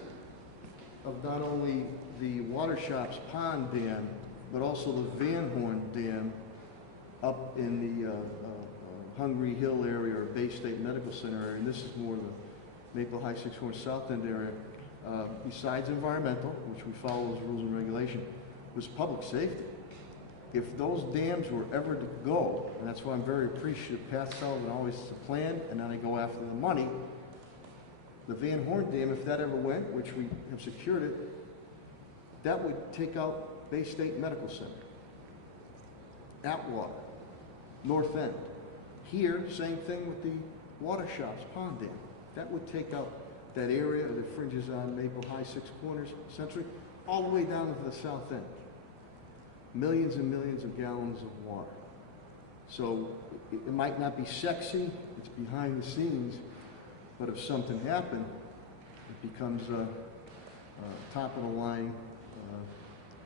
of not only the Water Shops Pond Dam, but also the Van Horn Dam up in the Hungry Hill area or Bay State Medical Center area, and this is more the Maple High 6 Horn South End area. Besides environmental, which we follow as rules and regulation, was public safety. If those dams were ever to go, and that's why I'm very appreciative, Pat Sullivan always has a plan, and then I go after the money. The Van Horn Dam, if that ever went, which we have secured it, that would take out Bay State Medical Center, Atwater, North End. Here, same thing with the Water Shops Pond Dam. That would take out that area that fringes on Maple High, Six Corners, Century, all the way down to the south end. Millions and millions of gallons of water. So it might not be sexy, it's behind the scenes, but if something happened, it becomes a top of the line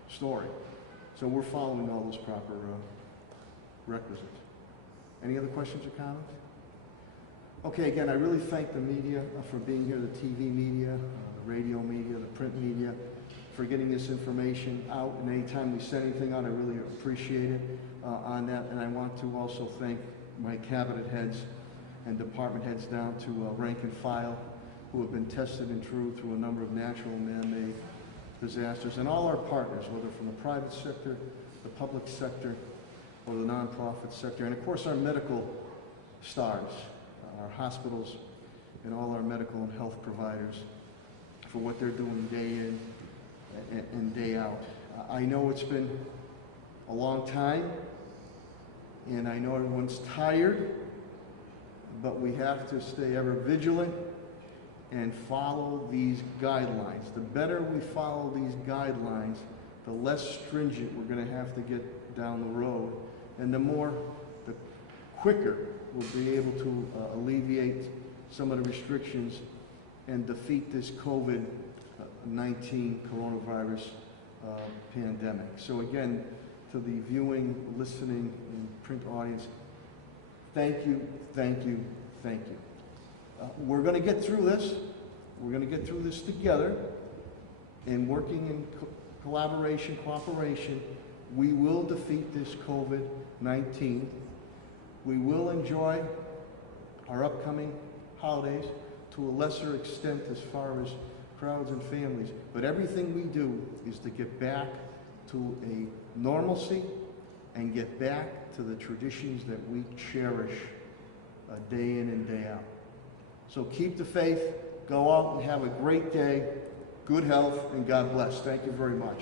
story. So we're following all those proper requisites. Any other questions or comments? Okay, again, I really thank the media for being here, the TV media, the radio media, the print media, for getting this information out. And anytime we send anything out, I really appreciate it on that. And I want to also thank my cabinet heads and department heads down to rank and file, who have been tested and true through a number of natural and man-made disasters, and all our partners, whether from the private sector, the public sector, or the nonprofit sector, and of course our medical stars, our hospitals, and all our medical and health providers for what they're doing day in and day out. I know it's been a long time, and I know everyone's tired, but we have to stay ever vigilant and follow these guidelines. The better we follow these guidelines, the less stringent we're going to have to get down the road, and the quicker we'll be able to alleviate some of the restrictions and defeat this COVID-19 coronavirus pandemic. So again, to the viewing, listening, and print audience, thank you, thank you, thank you. We're going to get through this. We're going to get through this together, and working in collaboration, cooperation, we will defeat this COVID-19. We will enjoy our upcoming holidays to a lesser extent as far as crowds and families. But everything we do is to get back to a normalcy and get back to the traditions that we cherish day in and day out. So keep the faith, go out and have a great day, good health, and God bless. Thank you very much.